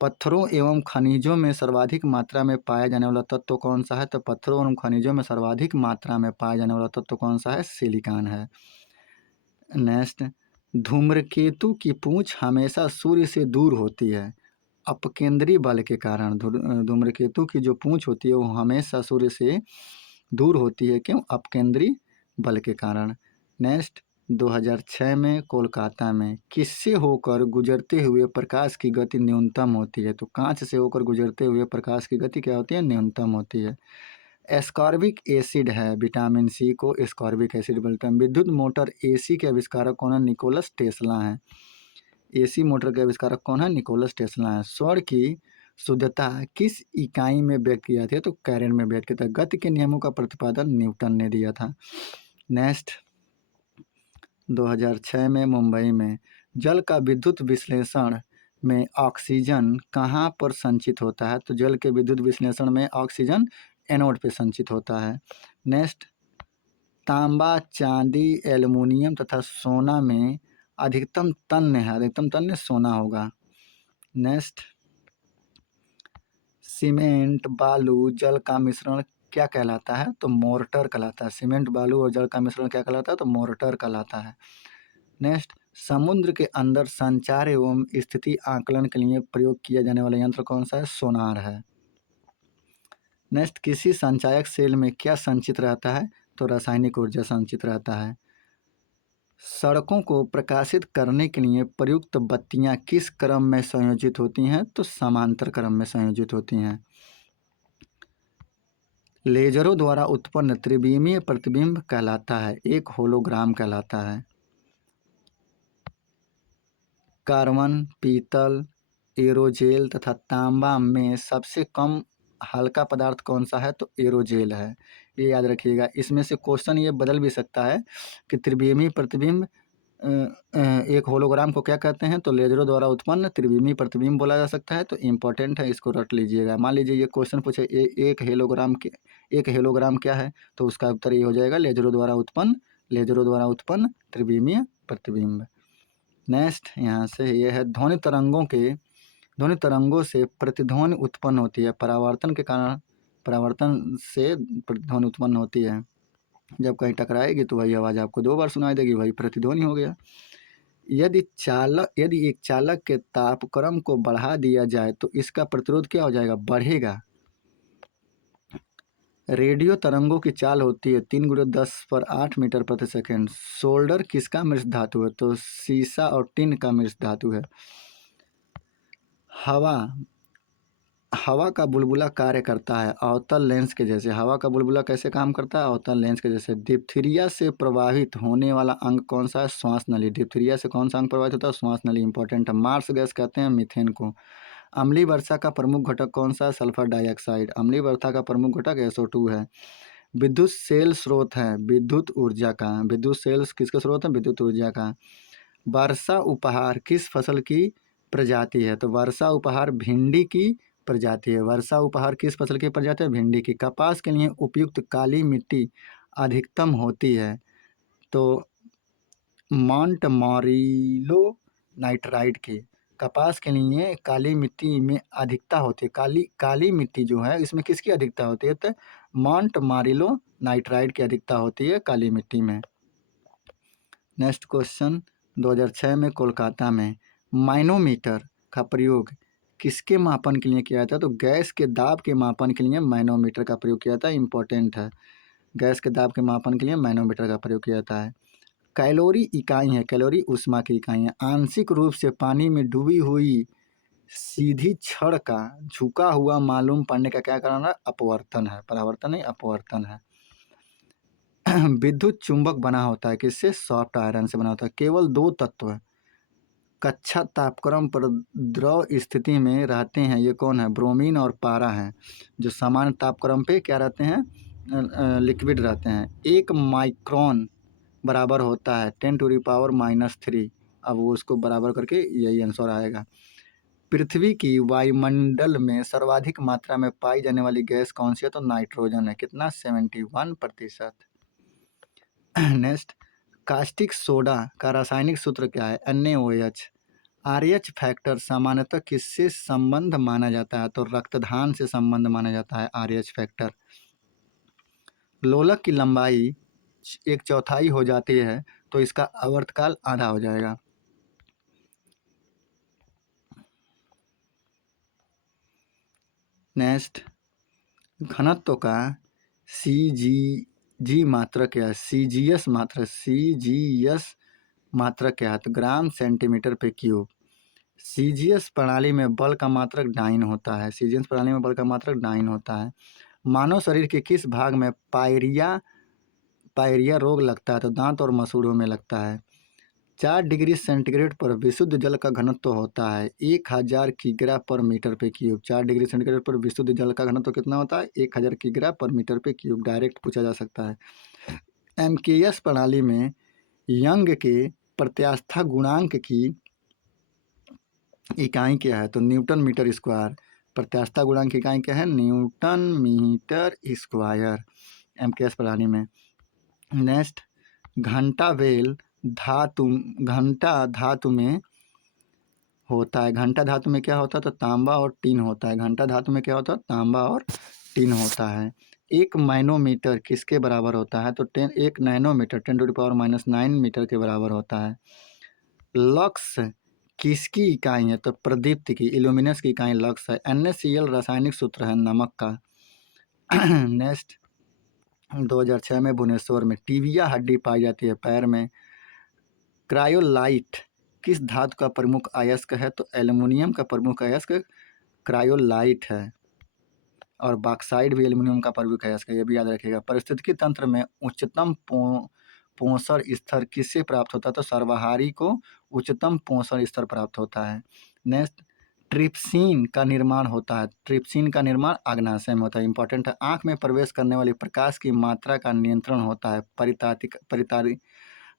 पत्थरों एवं खनिजों में सर्वाधिक मात्रा में पाया जाने वाला तत्व कौन सा है? तो पत्थरों एवं खनिजों में सर्वाधिक मात्रा में पाया जाने वाला तत्व कौन सा है? सिलिकॉन है। नेक्स्ट, धूम्रकेतु की पूंछ हमेशा सूर्य से दूर होती है अपकेंद्री बल के कारण। धूम्रकेतु की जो पूंछ होती है वो हमेशा सूर्य से दूर होती है, क्यों? अपकेंद्री बल के कारण। नेक्स्ट, 2006 में कोलकाता में। किससे होकर गुजरते हुए प्रकाश की गति न्यूनतम होती है? तो कांच से होकर गुजरते हुए प्रकाश की गति क्या होती है? न्यूनतम होती है। एस्कॉर्बिक एसिड है, विटामिन सी को एस्कॉर्बिक एसिड बोलते हैं। विद्युत मोटर एसी के आविष्कारक कौन है? निकोलस टेस्ला हैं। एसी मोटर के आविष्कारक कौन है? निकोलस टेस्ला हैं। स्वर्ण की शुद्धता किस इकाई में व्यक्त की जाती है? तो कैरेट में व्यक्त किया था। गति के नियमों का प्रतिपादन न्यूटन ने दिया था। नेक्स्ट, 2006 में मुंबई में जल का विद्युत विश्लेषण में ऑक्सीजन कहाँ पर संचित होता है? तो जल के विद्युत विश्लेषण में ऑक्सीजन एनोड पे संचित होता है। नेक्स्ट, तांबा, चांदी, एल्युमिनियम तथा सोना में अधिकतम तन्य है, अधिकतम तन्य सोना होगा। नेक्स्ट, सीमेंट, बालू, जल का मिश्रण क्या कहलाता है? तो मोर्टर कहलाता है। सीमेंट, बालू और जल का मिश्रण क्या कहलाता है? तो मोर्टर कहलाता है। नेक्स्ट, समुद्र के अंदर संचार एवं स्थिति आकलन के लिए प्रयोग किया जाने वाला यंत्र कौन सा है? सोनार है। नेक्स्ट, किसी संचायक सेल में क्या संचित रहता है? तो रासायनिक ऊर्जा संचित रहता है। सड़कों को प्रकाशित करने के लिए प्रयुक्त बत्तियां किस क्रम में संयोजित होती हैं? तो समांतर क्रम में संयोजित होती हैं। लेजरों द्वारा उत्पन्न त्रिविमीय प्रतिबिंब कहलाता है, एक होलोग्राम कहलाता है। कार्बन, पीतल, एरोजेल तथा तांबा में सबसे कम हल्का पदार्थ कौन सा है? तो एरोजेल है। ये याद रखिएगा। इसमें से क्वेश्चन ये बदल भी सकता है कि त्रिविमीय प्रतिबिंब एक होलोग्राम को क्या कहते हैं? तो लेजरों द्वारा उत्पन्न त्रिविमीय प्रतिबिंब बोला जा सकता है। तो इम्पोर्टेंट है, इसको रट लीजिएगा। मान लीजिए ये क्वेश्चन पूछे एक हेलोग्राम क्या है? तो उसका उत्तर ये हो जाएगा लेजरों द्वारा उत्पन्न त्रिविमीय प्रतिबिंब। नेक्स्ट, यहाँ से ये है ध्वनि तरंगों से प्रतिध्वनि उत्पन्न होती है। परावर्तन के कारण परावर्तन से प्रतिध्वनि उत्पन्न होती है। जब कहीं टकराएगी तो वही आवाज़ आपको 2 बार सुनाई देगी, वही प्रतिध्वनि हो गया। यदि एक चालक के तापक्रम को बढ़ा दिया जाए तो इसका प्रतिरोध क्या हो जाएगा? बढ़ेगा। रेडियो तरंगों की चाल होती है 3×10⁸ मीटर प्रति सेकंड। सोल्डर किसका मिश्र धातु है? तो सीसा और टिन का मिश्र धातु है। हवा का बुलबुला कार्य करता है अवतल लेंस के जैसे। हवा का बुलबुला कैसे काम करता है? अवतल लेंस के जैसे। डिप्थीरिया से प्रभावित होने वाला अंग कौन सा है? श्वास नली। डिप्थीरिया से कौन सा अंग प्रभावित होता है? श्वास नली। इंपॉर्टेंट है। मार्स गैस कहते हैं मीथेन को। अम्लीय वर्षा का प्रमुख घटक कौन सा है? Sulphur dioxide. अम्लीय वर्षा का प्रमुख घटक SO2 है। विद्युत सेल स्रोत है विद्युत ऊर्जा का। विद्युत सेल्स किसका स्रोत है? विद्युत ऊर्जा का। वर्षा उपहार किस फसल की प्रजाति है? तो वर्षा उपहार भिंडी की प्रजाति है। वर्षा उपहार किस फसल की प्रजाति है? भिंडी की। कपास के लिए उपयुक्त काली मिट्टी अधिकतम होती है तो मॉन्टमॉरिलो नाइट्राइट की। कपास के लिए काली मिट्टी में अधिकता होती है। काली मिट्टी जो है इसमें किसकी अधिकता होती है? तो मॉन्टमॉरिलो नाइट्राइट की अधिकता होती है काली मिट्टी में। नेक्स्ट क्वेश्चन, 2006 में कोलकाता में माइनोमीटर का प्रयोग किसके मापन के लिए किया जाता है? तो गैस के दाब के मापन के लिए माइनोमीटर का प्रयोग किया जाता है। इंपॉर्टेंट है। गैस के दाब के मापन के लिए माइनोमीटर का प्रयोग किया जाता है। कैलोरी इकाई है, कैलोरी ऊष्मा की इकाई है। आंशिक रूप से पानी में डूबी हुई सीधी छड़ का झुका हुआ मालूम पड़ने का क्या कारण है? अपवर्तन है। परावर्तन नहीं, अपवर्तन है। विद्युत चुंबक बना होता है किससे? सॉफ्ट आयरन से बना होता है। केवल 2 तत्व कक्षा तापक्रम पर द्रव स्थिति में रहते हैं, ये कौन है? ब्रोमीन और पारा हैं। जो सामान्य तापक्रम पे क्या रहते हैं? लिक्विड रहते हैं। 1 माइक्रोन बराबर होता है 10⁻³ अब वो उसको बराबर करके यही आंसर आएगा। पृथ्वी की वायुमंडल में सर्वाधिक मात्रा में पाई जाने वाली गैस कौन सी है? तो नाइट्रोजन है। कितना? 71%। नेक्स्ट, कास्टिक सोडा का रासायनिक सूत्र क्या है? NaOH। RH फैक्टर सामान्यतः किससे संबंध माना जाता है? तो रक्तदान से संबंध माना जाता है RH फैक्टर। लोलक की लंबाई 1/4 हो जाती है तो इसका आवर्तकाल आधा हो जाएगा। नेक्स्ट, घनत्व का CG जी मात्रक क्या है? सीजीएस मात्रक क्या है? तो ग्राम सेंटीमीटर पे क्यूब। सीजीएस प्रणाली में बल का मात्रक डाइन होता है। सीजीएस प्रणाली में बल का मात्रक डाइन होता है। मानव शरीर के किस भाग में पायरिया रोग लगता है? तो दांत और मसूड़ों में लगता है। 4 डिग्री सेंटीग्रेड पर विशुद्ध जल का घनत्व होता है 1000 किग्रा पर मीटर पे क्यूब। 4 डिग्री सेंटीग्रेड पर विशुद्ध जल का घनत्व कितना होता है? 1000 किग्रा पर मीटर पे क्यूब। डायरेक्ट पूछा जा सकता है। एमकेएस प्रणाली में यंग के प्रत्यास्था गुणांक की इकाई क्या है? तो न्यूटन मीटर स्क्वायर। प्रत्यास्था गुणांक की इकाई क्या है? न्यूटन मीटर स्क्वायर एमकेएस प्रणाली में। नेक्स्ट, घंटा वेल घंटा धातु में होता है। घंटा धातु में क्या होता है? तो तांबा और टिन होता है। घंटा धातु में क्या होता है? तांबा और टिन होता है। 1 मैनोमीटर किसके बराबर होता है? तो 1 नैनोमीटर 10⁻⁹ मीटर के बराबर होता है। लक्स किसकी इकाई है? तो प्रदीप्त की, इल्यूमिनस की इकाई लक्स है। NaCl रासायनिक सूत्र है नमक का। नेक्स्ट, 2006 में भुवनेश्वर में टीबिया हड्डी पाई जाती है पैर में। क्रायोलाइट किस धातु का प्रमुख अयस्क है? तो एल्युमिनियम का प्रमुख अयस्क क्रायोलाइट है। और बॉक्साइट भी एल्युमिनियम का प्रमुख अयस्क है, ये भी याद रखिएगा। पारिस्थितिकी तंत्र में उच्चतम पोषण स्तर किससे प्राप्त होता है? तो सर्वाहारी को उच्चतम पोषण स्तर प्राप्त होता है। नेक्स्ट, ट्रिप्सिन का निर्माण होता है। ट्रिप्सिन का निर्माण अग्नाशय में होता है। इंपॉर्टेंट है। आंख में प्रवेश करने वाली प्रकाश की मात्रा का नियंत्रण होता है।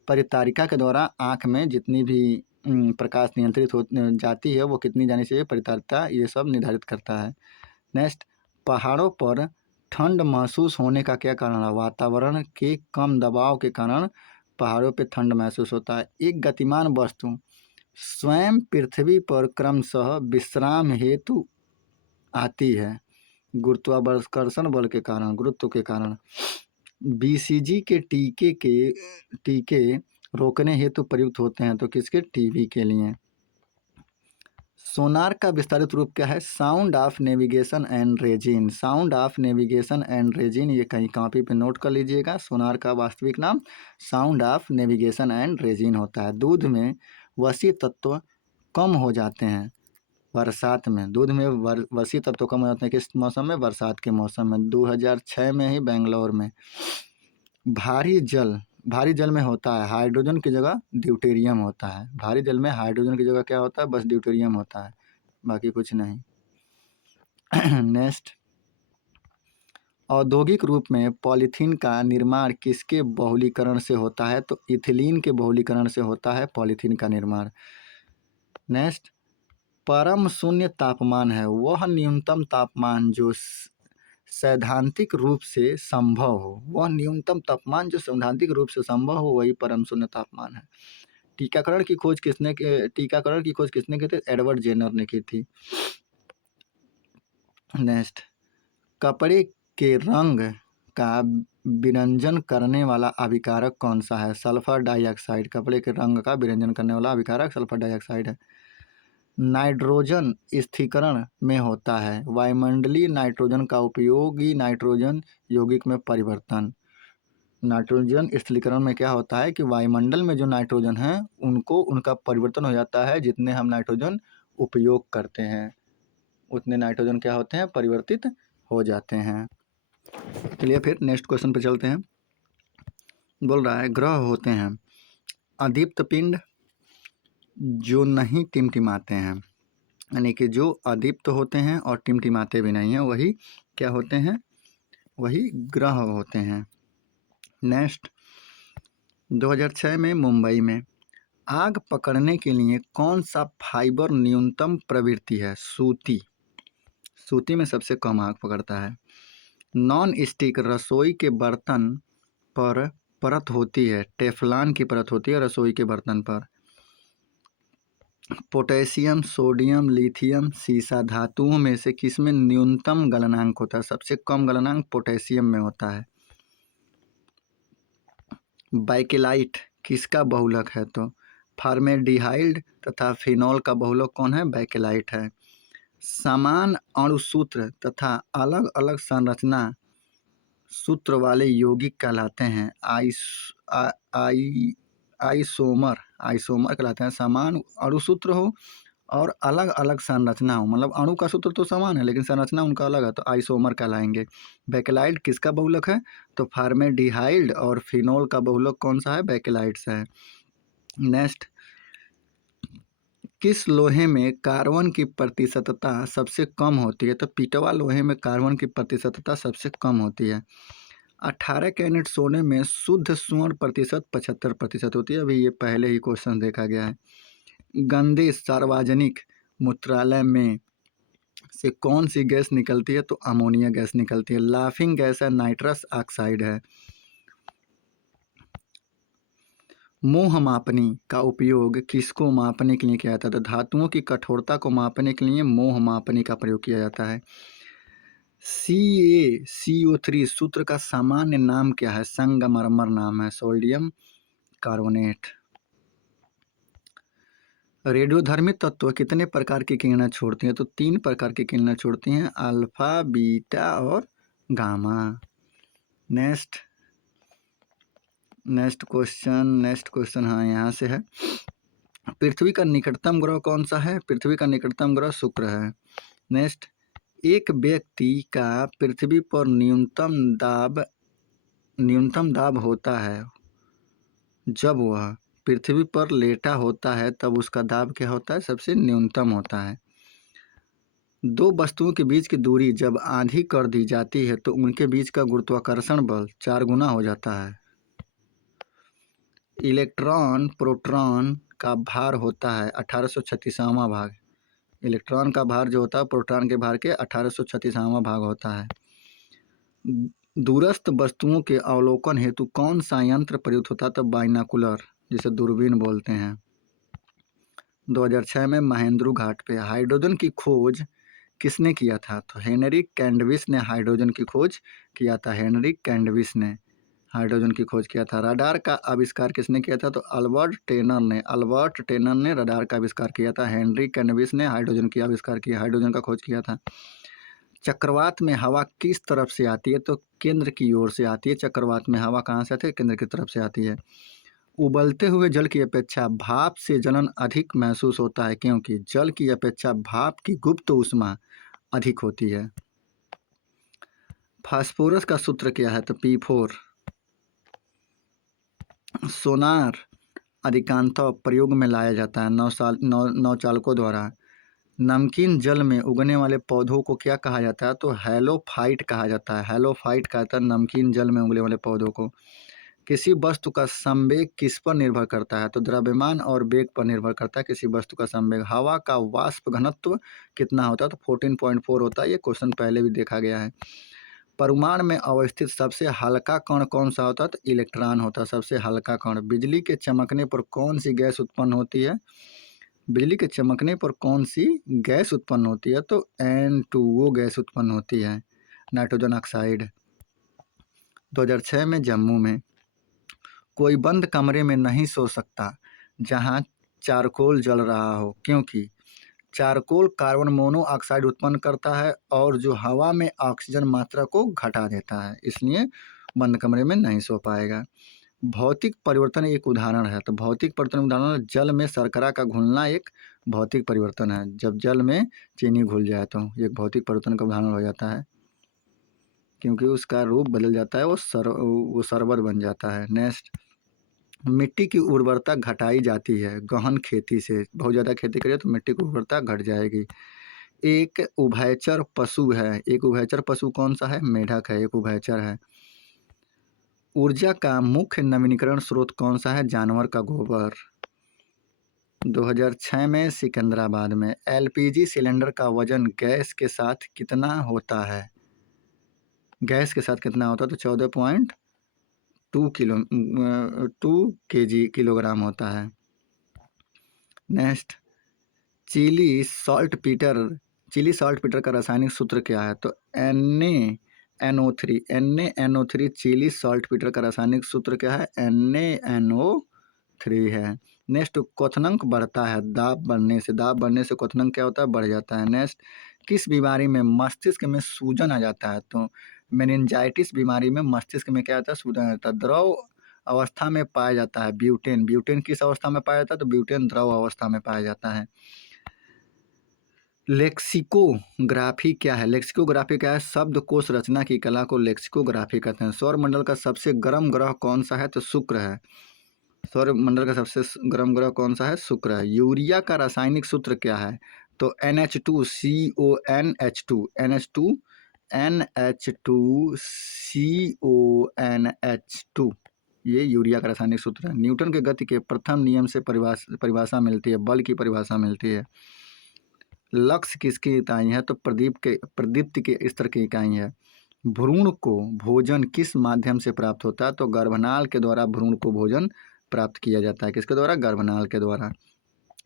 परितारिका के द्वारा आँख में जितनी भी प्रकाश नियंत्रित हो जाती है वो कितनी जानी चाहिए, परितारिता ये सब निर्धारित करता है। नेक्स्ट, पहाड़ों पर ठंड महसूस होने का क्या कारण है? वातावरण के कम दबाव के कारण पहाड़ों पे ठंड महसूस होता है। एक गतिमान वस्तु स्वयं पृथ्वी पर क्रमशः विश्राम हेतु आती है गुरुत्वाकर्षण बल के कारण, गुरुत्व के कारण। बीसीजी के टीके रोकने हेतु प्रयुक्त होते हैं। तो किसके? टीबी के लिए। सोनार का विस्तारित रूप क्या है? Sound of navigation and resin. Sound of navigation and resin, ये कहीं कॉपी पे नोट कर लीजिएगा। सोनार का वास्तविक नाम sound of navigation and resin होता है। दूध में वसी तत्व कम हो जाते हैं बरसात में। दूध में वसी तत्व कम हो जाते हैं किस मौसम में? बरसात के मौसम में। 2006 में ही बेंगलोर में। भारी जल में होता है हाइड्रोजन की जगह ड्यूटेरियम होता है। भारी जल में हाइड्रोजन की जगह क्या होता है? बस ड्यूटेरियम होता है, बाकी कुछ नहीं। नेक्स्ट, औद्योगिक रूप में पॉलीथीन का निर्माण किसके बहुलीकरण से होता है? तो इथिलीन के बहुलीकरण से होता है पॉलीथीन का निर्माण। नेक्स्ट, परम शून्य तापमान है वह न्यूनतम तापमान जो सैद्धांतिक रूप से संभव हो। वह न्यूनतम तापमान जो सैद्धांतिक रूप से संभव हो वही परम शून्य तापमान है। टीकाकरण की खोज किसने की थी? एडवर्ड जेनर ने की थी। नेक्स्ट, कपड़े के रंग का विरंजन करने वाला अभिकारक कौन सा है? Sulphur dioxide. कपड़े के रंग का विरंजन करने वाला अभिकारक सल्फर डाइऑक्साइड है। नाइट्रोजन स्थिरीकरण में होता है वायुमंडलीय नाइट्रोजन का उपयोगी नाइट्रोजन यौगिक में परिवर्तन। नाइट्रोजन स्थिरीकरण में क्या होता है कि वायुमंडल में जो नाइट्रोजन है उनका परिवर्तन हो जाता है। जितने हम नाइट्रोजन उपयोग करते हैं उतने नाइट्रोजन क्या होते हैं? परिवर्तित हो जाते हैं। चलिए फिर नेक्स्ट क्वेश्चन पे चलते हैं। बोल रहा है ग्रह होते हैं अदीप्त पिंड जो नहीं टिमटिमाते हैं, यानी कि जो अदीप्त होते हैं और टिमटिमाते भी नहीं हैं वही क्या होते हैं? वही ग्रह होते हैं। नेक्स्ट, 2006 में मुंबई में आग पकड़ने के लिए कौन सा फाइबर न्यूनतम प्रवृत्ति है? सूती में सबसे कम आग पकड़ता है। नॉन स्टिक रसोई के बर्तन पर परत होती है, टेफलान की परत होती है रसोई के बर्तन पर। पोटेशियम, सोडियम, लिथियम, सीसा धातुओं में से किसमें न्यूनतम गलनांक होता है? सबसे कम गलनांक पोटेशियम में होता है। बैकेलाइट किसका बहुलक है? तो फॉर्मेल्डिहाइड तथा फिनॉल का बहुलक कौन है? बैकेलाइट है। समान अणुसूत्र तथा अलग अलग संरचना सूत्र वाले यौगिक कहलाते हैं आइसोमर। आइसोमर कहलाते हैं। समान अणुसूत्र हो और अलग अलग संरचना हो, मतलब अणु का सूत्र तो समान है लेकिन संरचना उनका अलग है, तो आइसोमर कहलाएंगे। बेकेलाइट किसका बहुलक है? तो फार्मेल्डिहाइड और फिनोल का बहुलक कौन सा है? बेकेलाइट्स है। नेक्स्ट, किस लोहे में कार्बन की प्रतिशतता सबसे कम होती है? तो पीटवा लोहे में कार्बन की प्रतिशतता सबसे कम होती है। 18 कैरेट सोने में शुद्ध स्वर्ण प्रतिशत 75% होती है। अभी ये पहले ही क्वेश्चन देखा गया है। गंदे सार्वजनिक मूत्रालय में से कौन सी गैस निकलती है? तो अमोनिया गैस निकलती है। लाफिंग गैस है, नाइट्रस ऑक्साइड है। मोह मापनी का उपयोग किसको मापने के लिए किया जाता है? तो धातुओं की कठोरता को मापने के लिए मोह मापनी का प्रयोग किया जाता है। CaCO3 सूत्र का सामान्य नाम क्या है? संगमरमर नाम है, सोडियम कार्बोनेट। रेडियोधर्मी तत्व कितने प्रकार की किरणें छोड़ती हैं? तो 3 प्रकार की किरणें छोड़ती हैं, अल्फा, बीटा और गामा। नेक्स्ट क्वेश्चन हाँ यहाँ से है। पृथ्वी का निकटतम ग्रह कौन सा है? पृथ्वी का निकटतम ग्रह शुक्र है। नेक्स्ट, एक व्यक्ति का पृथ्वी पर न्यूनतम दाब होता है जब वह पृथ्वी पर लेटा होता है, तब उसका दाब क्या होता है? सबसे न्यूनतम होता है। दो वस्तुओं के बीच की दूरी जब आधी कर दी जाती है तो उनके बीच का गुरुत्वाकर्षण बल 4 गुना हो जाता है। इलेक्ट्रॉन प्रोटॉन का भार होता है 1836वां भाग। इलेक्ट्रॉन का भार जो होता है प्रोटॉन के भार के 1836वां भाग होता है। दूरस्थ वस्तुओं के अवलोकन हेतु कौन सा यंत्र प्रयुक्त होता है? तो बाइनाकुलर, जिसे दूरबीन बोलते हैं। 2006 में महेंद्रू घाट पे हाइड्रोजन की खोज किसने किया था? तो हेनरी कैंडविस ने हाइड्रोजन की खोज किया था। हेनरी कैंडविस ने हाइड्रोजन की खोज किया था। रडार का आविष्कार किसने किया था? तो अल्बर्ट टेनर ने रडार का आविष्कार किया था। हेनरी कैंडविस ने हाइड्रोजन की आविष्कार किया, हाइड्रोजन का खोज किया था। चक्रवात में हवा किस तरफ से आती है? तो केंद्र की ओर से आती है। चक्रवात में हवा कहाँ से आती है? केंद्र की तरफ से आती है। उबलते हुए जल की अपेक्षा भाप से जलन अधिक महसूस होता है, क्योंकि जल की अपेक्षा भाप की गुप्त ऊष्मा अधिक होती है। फास्फोरस का सूत्र क्या है? तो P4। सोनार अधिकांशतः प्रयोग में लाया जाता है नौचालकों द्वारा। नमकीन जल में उगने वाले पौधों को क्या कहा जाता है? तो हैलोफाइट कहा जाता है। हैलोफाइट कहता है नमकीन जल में उगने वाले पौधों को। किसी वस्तु का संवेग किस पर निर्भर करता है? तो द्रव्यमान और वेग पर निर्भर करता है किसी वस्तु का संवेग। हवा का वाष्प घनत्व कितना होता है? तो 14.4 होता है। ये क्वेश्चन पहले भी देखा गया है। परमाणु में अवस्थित सबसे हल्का कण कौन सा होता है? तो इलेक्ट्रॉन होता है सबसे हल्का कण। बिजली के चमकने पर कौन सी गैस उत्पन्न होती है? बिजली के चमकने पर कौन सी गैस उत्पन्न होती है? तो N2O गैस उत्पन्न होती है, नाइट्रोजन ऑक्साइड। 2006 में जम्मू में कोई बंद कमरे में नहीं सो सकता जहां चारकोल जल रहा हो, क्योंकि चारकोल कार्बन मोनोऑक्साइड उत्पन्न करता है और जो हवा में ऑक्सीजन मात्रा को घटा देता है, इसलिए बंद कमरे में नहीं सो पाएगा। भौतिक परिवर्तन एक उदाहरण है। तो भौतिक परिवर्तन उदाहरण, जल में शर्करा का घुलना एक भौतिक परिवर्तन है। जब जल में चीनी घुल जाए तो एक भौतिक परिवर्तन का उदाहरण हो जाता है, क्योंकि उसका रूप बदल जाता है, वो शरबत बन जाता है। नेक्स्ट, मिट्टी की उर्वरता घटाई जाती है गहन खेती से। बहुत ज़्यादा खेती करिए तो मिट्टी की उर्वरता घट जाएगी। एक उभयचर पशु है। एक उभयचर पशु कौन सा है? मेढक है, एक उभयचर है। ऊर्जा का मुख्य नवीनीकरण स्रोत कौन सा है? जानवर का गोबर। 2006 में सिकंदराबाद में LPG सिलेंडर का वजन गैस के साथ कितना होता है? गैस के साथ कितना होता है? तो 14.2 किलोग्राम होता है। नेक्स्ट, चिली सॉल्ट पीटर का रासायनिक सूत्र क्या है? तो NaNO3 चिली सॉल्ट पीटर का रासायनिक सूत्र क्या है? NaNO3 है। नेक्स्ट, क्वथनांक बढ़ता है दाब बढ़ने से क्वथनांक क्या होता है? बढ़ जाता है। नेक्स्ट, किस बीमारी में मस्तिष्क में सूजन आ जाता है? तो मेनिंजाइटिस बीमारी में मस्तिष्क में क्या आता है, सूजन आता है। द्रव अवस्था में पाया जाता है ब्यूटेन। ब्यूटेन किस अवस्था में पाया जाता है, तो ब्यूटेन द्रव अवस्था में पाया जाता है। लेक्सिकोग्राफी क्या है, लेक्सिकोग्राफी क्या है, शब्दकोश रचना की कला को लेक्सिकोग्राफी कहते हैं। सौर मंडल का सबसे गर्म ग्रह कौन सा है, तो शुक्र है। सौर मंडल का सबसे गर्म ग्रह कौन सा है, शुक्र है। यूरिया का रासायनिक सूत्र क्या है, तो NH2CONH2 NH2CONH2 ये यूरिया का रासायनिक सूत्र है। न्यूटन के गति के प्रथम नियम से परिभाषा मिलती है, बल की परिभाषा मिलती है। लक्ष्य किसकी इकाई है, तो प्रदीप्ति के स्तर की इकाई है। भ्रूण को भोजन किस माध्यम से प्राप्त होता है, तो गर्भनाल के द्वारा भ्रूण को भोजन प्राप्त किया जाता है। किसके द्वारा, गर्भनाल के द्वारा।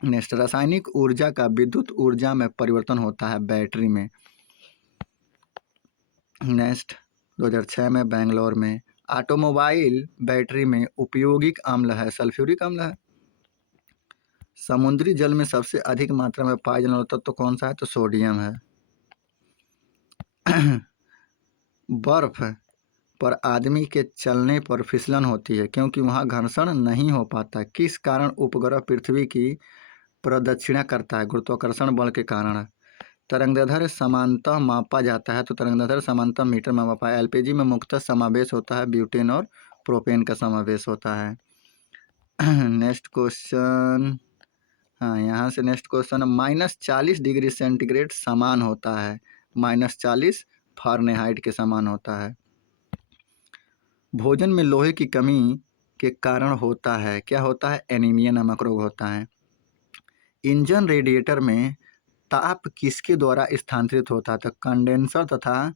नेक्स्ट, रासायनिक ऊर्जा का विद्युत ऊर्जा में परिवर्तन होता है बैटरी में। नेक्स्ट, 2006 में बेंगलोर में ऑटोमोबाइल बैटरी में उपयोगिक अम्ल है, सल्फ्यूरिक अम्ल है। समुद्री जल में सबसे अधिक मात्रा में पाया जाने वाला तत्व कौन सा है, तो सोडियम है। बर्फ पर आदमी के चलने पर फिसलन होती है क्योंकि वहाँ घर्षण नहीं हो पाता। किस कारण उपग्रह पृथ्वी की प्रदक्षिणा करता है, गुरुत्वाकर्षण बल के कारण। तरंगदैर्ध्य समानतः मापा जाता है, तो तरंगदैर्ध्य समानतः मीटर में मापा है। एलपीजी में मुख्यतः समावेश होता है ब्यूटेन और प्रोपेन का समावेश होता है। नेक्स्ट क्वेश्चन, हाँ यहाँ से नेक्स्ट क्वेश्चन, -40 डिग्री सेंटीग्रेड समान होता है, -40 फारेनहाइट के समान होता है। भोजन में लोहे की कमी के कारण होता है, क्या होता है, एनीमिया नामक रोग होता है। इंजन रेडिएटर में ताप किसके द्वारा स्थानांतरित होता है, तो कंडेंसर तथा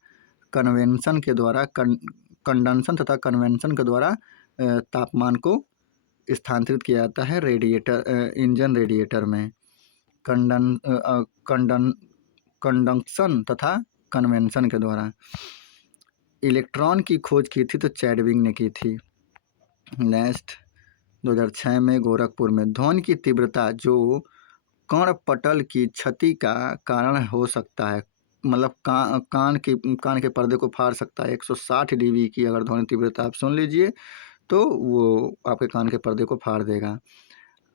कन्वेंशन के द्वारा, कंडेंसन तथा कन्वेंशन के द्वारा तापमान को स्थानांतरित किया जाता है रेडिएटर, इंजन रेडिएटर में। कंडक्शन तथा कन्वेंशन के द्वारा। इलेक्ट्रॉन की खोज की थी, तो चैडविक ने की थी। नेक्स्ट, 2006 में गोरखपुर में ध्वनि की तीव्रता जो कर्णपटल की क्षति का कारण हो सकता है, मतलब कान के पर्दे को फाड़ सकता है। 160 dB की अगर ध्वनि तीव्रता आप सुन लीजिए तो वो आपके कान के पर्दे को फाड़ देगा।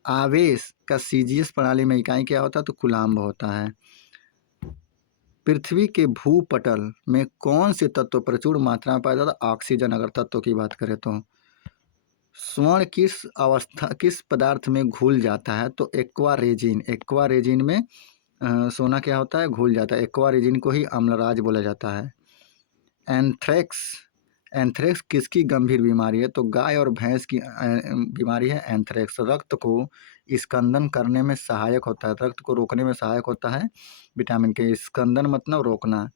आवेश का सीजीएस प्रणाली में इकाई क्या होता है, तो कूलाम्ब होता है। पृथ्वी के भूपटल में कौन से तत्व प्रचुर मात्रा में पाया जाता है, ऑक्सीजन अगर तत्व की बात करें तो। स्वर्ण किस पदार्थ में घुल जाता है, तो एक्वा रेजिन में सोना क्या होता है, घुल जाता है। एक्वा रेजिन को ही अम्लराज बोला जाता है। एंथ्रेक्स किसकी गंभीर बीमारी है, तो गाय और भैंस की बीमारी है एंथ्रेक्स। रक्त को स्कंदन करने में सहायक होता है, रक्त को रोकने में सहायक होता है विटामिन के। स्कंदन मतलब रोकना।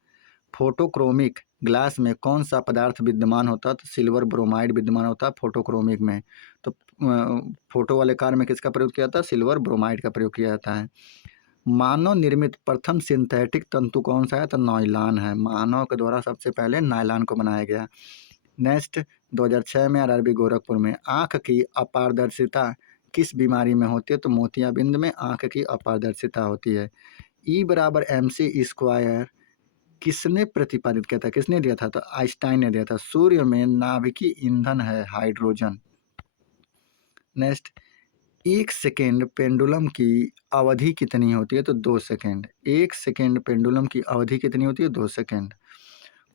फोटोक्रोमिक ग्लास में कौन सा पदार्थ विद्यमान होता है, तो सिल्वर ब्रोमाइड विद्यमान होता है फोटोक्रोमिक में। तो फोटो वाले कार्य में किसका प्रयोग किया जाता है, सिल्वर ब्रोमाइड का प्रयोग किया जाता है। मानव निर्मित प्रथम सिंथेटिक तंतु कौन सा है, तो नायलॉन है। मानव के द्वारा सबसे पहले नायलॉन को बनाया गया। नेक्स्ट, 2006 में आरआरबी गोरखपुर में आँख की अपारदर्शिता किस बीमारी में होती है, तो मोतियाबिंद में आँख की अपारदर्शिता होती है। E = mc² किसने प्रतिपादित किया था, किसने दिया था, तो आइंस्टाइन ने दिया था। सूर्य में नाभिकीय ईंधन है हाइड्रोजन। नेक्स्ट, 1 सेकेंड पेंडुलम की अवधि कितनी होती है, तो 2 सेकेंड। 1 सेकेंड पेंडुलम की अवधि कितनी होती है, 2 सेकेंड।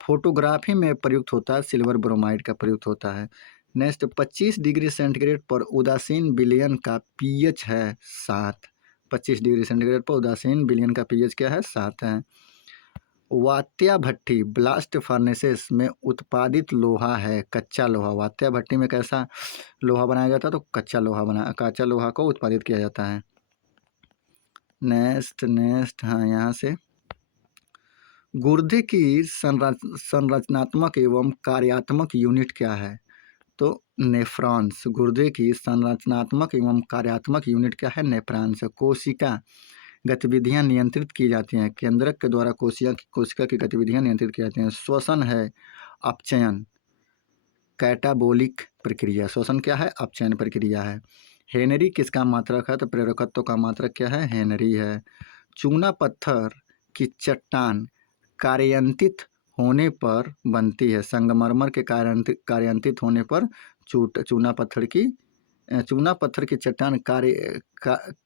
फोटोग्राफी में प्रयुक्त होता है सिल्वर ब्रोमाइड का प्रयुक्त होता है। नेक्स्ट, 25 डिग्री सेंटीग्रेड पर उदासीन विलयन का pH है 7। 25 डिग्री सेंटीग्रेड पर उदासीन विलयन का pH क्या है, 7 है। वात्या भट्टी ब्लास्ट फर्नेसेस में उत्पादित लोहा है कच्चा लोहा। वात्या भट्टी में कैसा लोहा बनाया जाता है, तो कच्चा लोहा को उत्पादित किया जाता है। नेक्स्ट, हाँ यहाँ से गुर्दे की संरचनात्मक एवं कार्यात्मक यूनिट क्या है, तो नेफ्रॉन्स। गुर्दे की संरचनात्मक एवं कार्यात्मक यूनिट क्या है, नेफ्रॉन्स। कोशिका गतिविधियां नियंत्रित की जाती हैं, केंद्रक के द्वारा कोशिका की गतिविधियां नियंत्रित की जाती हैं। श्वसन है अपचयन, कैटाबोलिक प्रक्रिया। श्वसन क्या है, अपचयन प्रक्रिया है। हेनरी किसका मात्रक है, तो प्रेरकत्व का मात्रक क्या है, हेनरी है। चूना पत्थर की चट्टान कार्यान्वित होने पर बनती है, संगमरमर के कार्यान्तित होने पर चूना पत्थर की चट्टान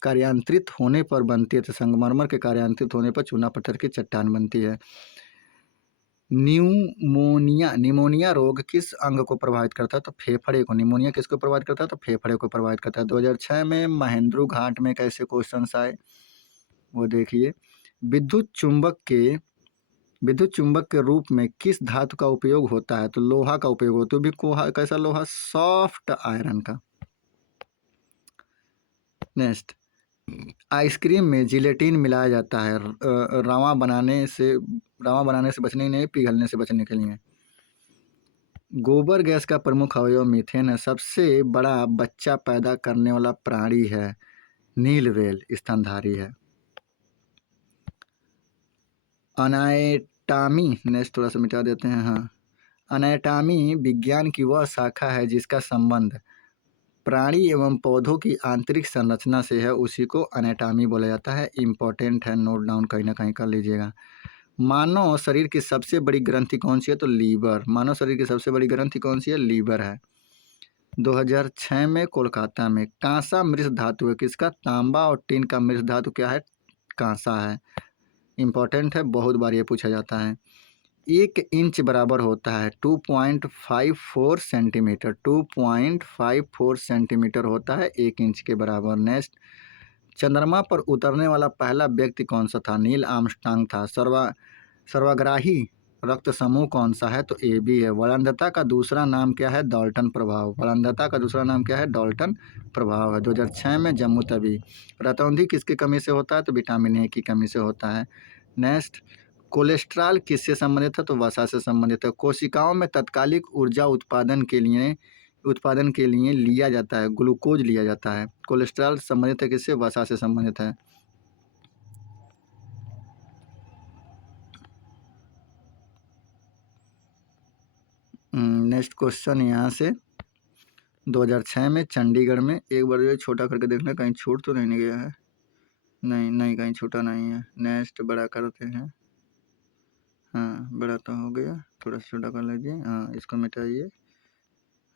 कार्यान्तरित होने पर बनती है, तो संगमरमर के कार्यान्तित होने पर चूना पत्थर की चट्टान बनती है। निमोनिया रोग किस अंग को प्रभावित करता है? तो फेफड़े को। निमोनिया किसको प्रभावित करता है? तो फेफड़े को प्रभावित करता है। 2006 में महेंद्रू घाट में कैसे क्वेश्चंस आए वो देखिए। विद्युत चुंबक के रूप में किस धातु का उपयोग होता है? तो लोहा का उपयोग होता है। भी कैसा लोहा? सॉफ्ट आयरन का। नेक्स्ट, आइसक्रीम में जिलेटिन मिलाया जाता है रवा बनाने से बचने नहीं, पिघलने से बचने के लिए। गोबर गैस का प्रमुख अवयव मीथेन है। सबसे बड़ा बच्चा पैदा करने वाला प्राणी है नील व्हेल, स्तनधारी है। अनाटॉमी, नेक्स्ट थोड़ा सा मिटा देते हैं। हाँ, अनाटॉमी विज्ञान की वह शाखा है जिसका संबंध प्राणी एवं पौधों की आंतरिक संरचना से है, उसी को अनाटॉमी बोला जाता है। इम्पोर्टेंट है, नोट डाउन कहीं ना कहीं कर लीजिएगा। मानव शरीर की सबसे बड़ी ग्रंथि कौन सी है? तो लीवर। मानव शरीर की सबसे बड़ी ग्रंथि कौन सी है? लीवर है। 2006 में कोलकाता में कांसा मृत धातु है किसका? तांबा। और टिन का मृत धातु क्या है? कांसा है। इम्पोर्टेंट है, बहुत बार ये पूछा जाता है। 1 इंच बराबर होता है 2.54 सेंटीमीटर। 2.54 सेंटीमीटर होता है 1 इंच के बराबर। नेक्स्ट, चंद्रमा पर उतरने वाला पहला व्यक्ति कौन सा था? नील आर्मस्ट्रांग था। सर्वग्राही रक्त समूह कौन सा है? तो ए बी है। वरांधता का दूसरा नाम क्या है? डाल्टन प्रभाव। वरांधता का दूसरा नाम क्या है? डाल्टन प्रभाव है। 2006 में जम्मू तवी। रतौंधी किसकी कमी से होता है? तो विटामिन ए की कमी से होता है। नेक्स्ट, कोलेस्ट्रॉल किससे संबंधित है? तो वसा से संबंधित है। कोशिकाओं में तत्कालिक ऊर्जा उत्पादन के लिए लिया जाता है, ग्लूकोज लिया जाता है। कोलेस्ट्रॉल संबंधित है किससे? वसा से संबंधित है। नेक्स्ट क्वेश्चन यहाँ से 2006 में चंडीगढ़ में, एक बार ये छोटा करके देखना कहीं छूट तो नहीं गया है। नहीं कहीं छूटा नहीं है। नेक्स्ट बड़ा करते हैं। हाँ, बड़ा तो हो गया, थोड़ा सा छोटा कर लीजिए। हाँ, इसको मिटाइए।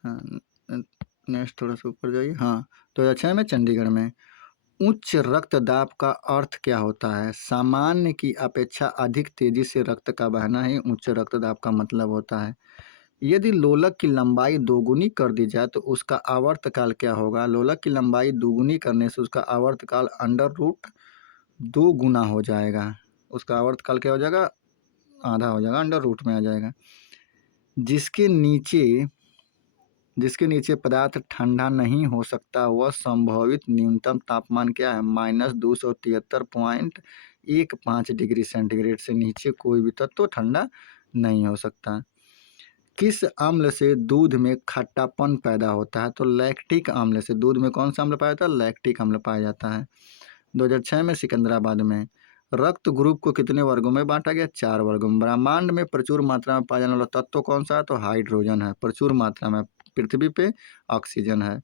हाँ, नेक्स्ट थोड़ा सा ऊपर जाइए। हाँ, 2006 में चंडीगढ़ में। उच्च रक्तदाब का अर्थ क्या होता है? सामान्य की अपेक्षा अधिक तेजी से रक्त का बहना ही उच्च रक्तदाब का मतलब होता है। यदि लोलक की लंबाई दोगुनी कर दी जाए तो उसका आवर्तकाल क्या होगा? लोलक की लंबाई दोगुनी करने से उसका आवर्तकाल √2 गुना हो जाएगा। उसका आवर्तकाल क्या हो जाएगा? आधा हो जाएगा, √2 में आ जाएगा। जिसके नीचे पदार्थ ठंडा नहीं हो सकता वह संभावित न्यूनतम तापमान क्या है? -273.15 डिग्री सेंटीग्रेड से नीचे कोई भी तत्व ठंडा नहीं हो सकता। किस अम्ल से दूध में खट्टापन पैदा होता है? तो लैक्टिक अम्ल से। दूध में कौन सा अम्ल पाया जाता है? लैक्टिक अम्ल पाया जाता है। 2006 में सिकंदराबाद में। रक्त ग्रुप को कितने वर्गों में बांटा गया? 4 वर्गों में। ब्रह्मांड में प्रचुर मात्रा में पाया जाने वाला तत्व कौन सा है? तो हाइड्रोजन है। प्रचुर मात्रा में पृथ्वी पे ऑक्सीजन है।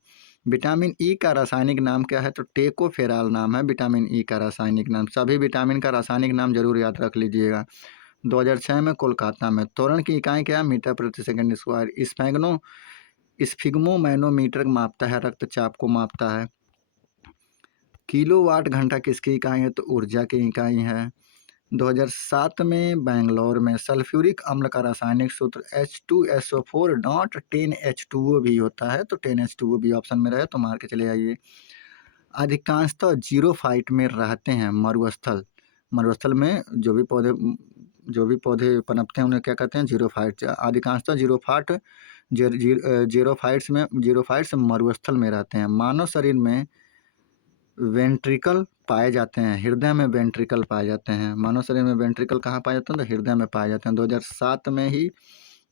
विटामिन ई का रासायनिक नाम क्या है? तो टेकोफेराल नाम है विटामिन ई का रासायनिक नाम। सभी विटामिन का रासायनिक नाम जरूर याद रख लीजिएगा। 2006 में कोलकाता में। त्वरण की इकाई क्या है? मीटर प्रति सेकंड स्क्वायर। स्फिग्मोमैनोमीटर मापता है, रक्तचाप को मापता है। किलोवाट घंटा किसकी इकाई है? तो ऊर्जा की इकाई है। 2007 में बेंगलोर में। सल्फ्यूरिक अम्ल का रासायनिक सूत्र H2SO4 डॉट 10H2O भी होता है, तो 10H2O भी ऑप्शन में रहे तो मार के चले आइए। अधिकांशतः जीरोफाइट में रहते हैं मरुस्थल में जो भी पौधे पनपते हैं उन्हें क्या कहते हैं? जीरोफाइट। अधिकांशतः जीरोफाइट्स मरुस्थल में रहते हैं। मानव शरीर में वेंट्रिकल पाए जाते हैं, हृदय में वेंट्रिकल पाए जाते हैं। मानव शरीर में वेंट्रिकल कहाँ पाए जाते हैं? तो हृदय में पाए जाते हैं। 2007 में ही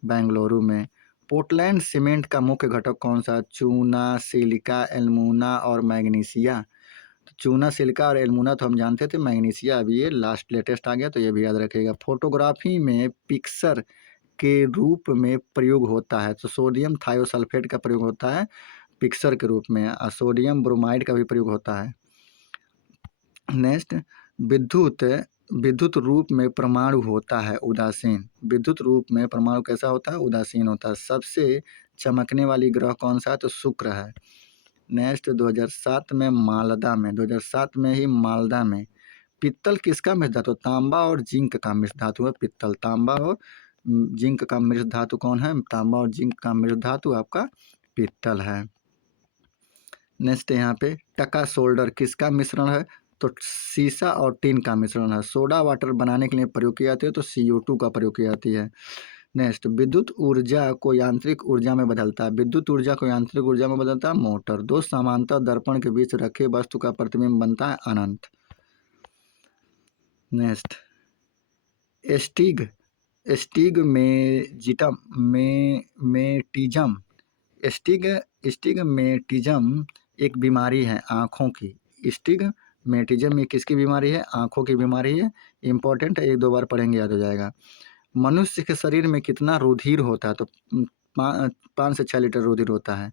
बेंगलुरु में। पोर्टलैंड सीमेंट का मुख्य घटक कौन सा? चूना, सिलिका, एल्मुना और मैग्नीशिया। तो चूना, सिलिका और एल्मुना तो हम जानते थे, मैग्नीशिया अभी ये लेटेस्ट आ गया, तो ये भी याद रखिएगा। फोटोग्राफी में पिक्चर के रूप में प्रयोग होता है, तो सोडियम थायोसल्फेट का प्रयोग होता है पिक्चर के रूप में, और सोडियम ब्रोमाइड का भी प्रयोग होता है। नेक्स्ट, विद्युत रूप में परमाणु होता है उदासीन। विद्युत रूप में परमाणु कैसा होता है? उदासीन होता है। सबसे चमकने वाली ग्रह कौन सा है? तो शुक्र है। नेक्स्ट 2007 में मालदा में 2007 में ही मालदा में पित्तल किसका मिश्र धातु? तांबा और जिंक का मिश्र धातु है पित्तल। तांबा और जिंक का मिश्र धातु कौन है? तांबा और जिंक का मिश्र धातु आपका पित्तल है। नेक्स्ट यहाँ पे टका सोल्डर किसका मिश्रण है? तो सीसा और टिन का मिश्रण है। सोडा वाटर बनाने के लिए प्रयोग की जाती है तो CO2 का प्रयोग की जाती है। नेक्स्ट विद्युत ऊर्जा को यांत्रिक ऊर्जा में बदलता है। विद्युत ऊर्जा को यांत्रिक ऊर्जा में बदलता है मोटर। दो समांतर दर्पण के बीच रखे वस्तु का प्रतिबिंब बनता है अनंत। नेक्स्ट एस्टिग एस्टिगमेजिटम मेटिज्म एस्टिगमेटिज्म एक बीमारी है आँखों की। एस्टिगमेटिज्म ये किसकी बीमारी है? आँखों की बीमारी है। इंपॉर्टेंट है, 1-2 बार पढ़ेंगे याद हो जाएगा। मनुष्य के शरीर में कितना रुधिर होता है? तो 5 से 6 लीटर रुधिर होता है।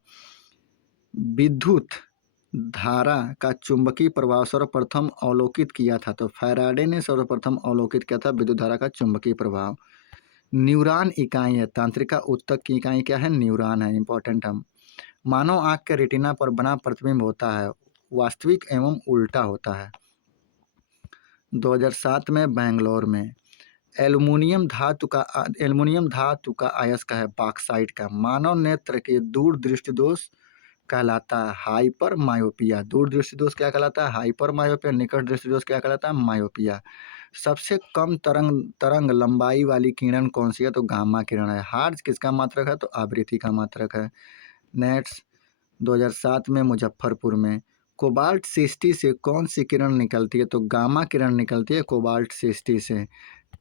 विद्युत धारा का चुंबकीय प्रभाव सर्वप्रथम अवलोकित किया था। तो फैराडे ने सर्वप्रथम अवलोकित किया था विद्युत धारा का चुंबकीय प्रभाव। न्यूरॉन इकाई है। तंत्रिका ऊतक की इकाई क्या है? न्यूरॉन है। इंपॉर्टेंट हम मानव आँख के रेटिना पर बना प्रतिबिंब होता है वास्तविक एवं उल्टा होता है। 2007 में बेंगलोर में एल्युमिनियम धातु का अयस्क है बॉक्साइट का। मानव नेत्र के दूर दृष्टि दोष कहलाता है हाइपर मायोपिया। दूर दृष्टि दोष क्या कहलाता है? Hyper myopia. निकट दृष्टि दोष क्या कहलाता है? मायोपिया। सबसे कम तरंग लंबाई वाली किरण कौन सी है? तो गामा किरण है। हार्ज किसका मात्रक है? तो आवृत्ति का मात्रक है। नेक्स्ट 2007 में मुजफ्फरपुर में कोबाल्ट 60 से कौन सी किरण निकलती है? तो गामा किरण निकलती है कोबाल्ट 60 से।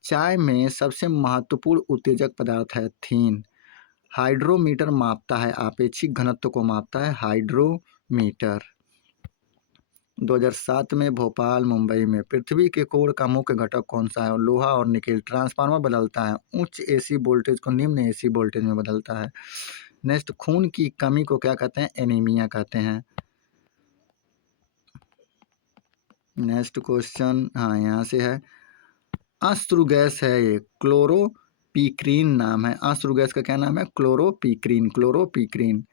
चाय में सबसे महत्वपूर्ण उत्तेजक पदार्थ है थीन। हाइड्रोमीटर मापता है आपेक्षिक घनत्व को मापता है हाइड्रोमीटर। 2007 में भोपाल मुंबई में पृथ्वी के कोर का मुख्य घटक कौन सा है? लोहा और निकेल। ट्रांसफार्मर बदलता है उच्च AC वोल्टेज को निम्न AC वोल्टेज में बदलता है। नेक्स्ट खून की कमी को क्या कहते हैं? एनीमिया कहते हैं। नेक्स्ट क्वेश्चन हाँ यहाँ से है। अश्रु गैस है ये क्लोरोपीक्रीन नाम है। अश्रु गैस का क्या नाम है? क्लोरोपीक्रीन। क्लोरोपीक्रीन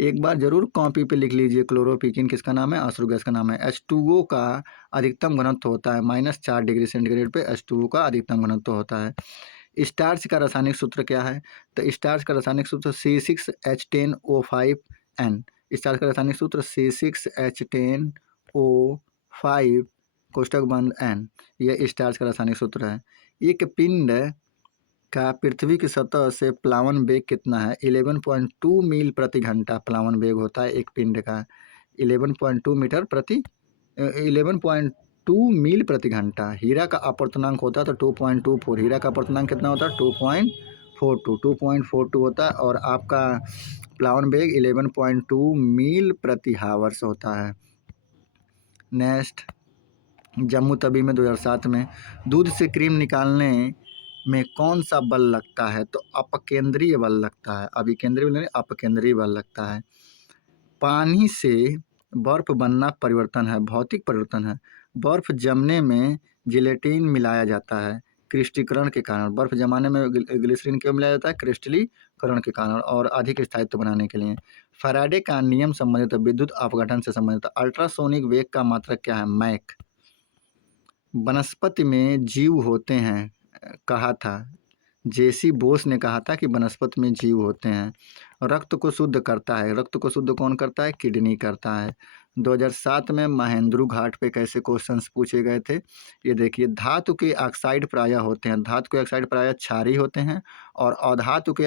एक बार जरूर कॉपी पे लिख लीजिए। क्लोरोपीक्रीन किसका नाम है? अश्रु गैस का नाम है। H2O का अधिकतम घनत्व होता है -4 डिग्री सेंटीग्रेड पे H2O का अधिकतम घनत्व होता है। स्टार्च का रासायनिक सूत्र क्या है? तो स्टार्च का रासायनिक सूत्र C6H10O5N। स्टार्च का रासायनिक सूत्र C6H10O5 कोष्टक बंद N। यह स्टार्च का रासायनिक सूत्र है। एक पिंड का पृथ्वी की सतह से प्लावन वेग कितना है? 11.2 मील प्रति घंटा प्लावन वेग होता है एक पिंड का। 11.2 मील प्रति घंटा। हीरा का अपवर्तनांक होता है तो 2.24। हीरा का अपवर्तनांक कितना होता है? 2.42 होता है और आपका प्लावन वेग 11.2 मील प्रति हावर्स होता है। नेक्स्ट जम्मू तवी में 2007 में दूध से क्रीम निकालने में कौन सा बल लगता है? तो अपकेंद्रीय बल लगता है। अभिकेंद्रीय बल नहीं, अपकेंद्रीय बल लगता है। पानी से बर्फ बनना परिवर्तन है, भौतिक परिवर्तन है। बर्फ जमने में जिलेटिन मिलाया जाता है क्रिस्टलीकरण के कारण। बर्फ जमाने में ग्लिसरीन क्यों मिलाया जाता है? क्रिस्टलीकरण के कारण और अधिक स्थायित्व बनाने के लिए। फैराडे का नियम संबंधित विद्युत अपघटन से संबंधित। अल्ट्रासोनिक वेग का मात्रक क्या है? मैक। वनस्पति में जीव होते हैं कहा था JC बोस ने कहा था कि वनस्पति में जीव होते हैं। रक्त को शुद्ध करता है। रक्त को शुद्ध कौन करता है? किडनी करता है। 2007 में महेंद्रू घाट पे कैसे क्वेश्चंस पूछे गए थे? ये देखिए धातु के ऑक्साइड प्रायः होते हैं। धातु के ऑक्साइड प्रायः क्षारीय होते हैं और अधातु के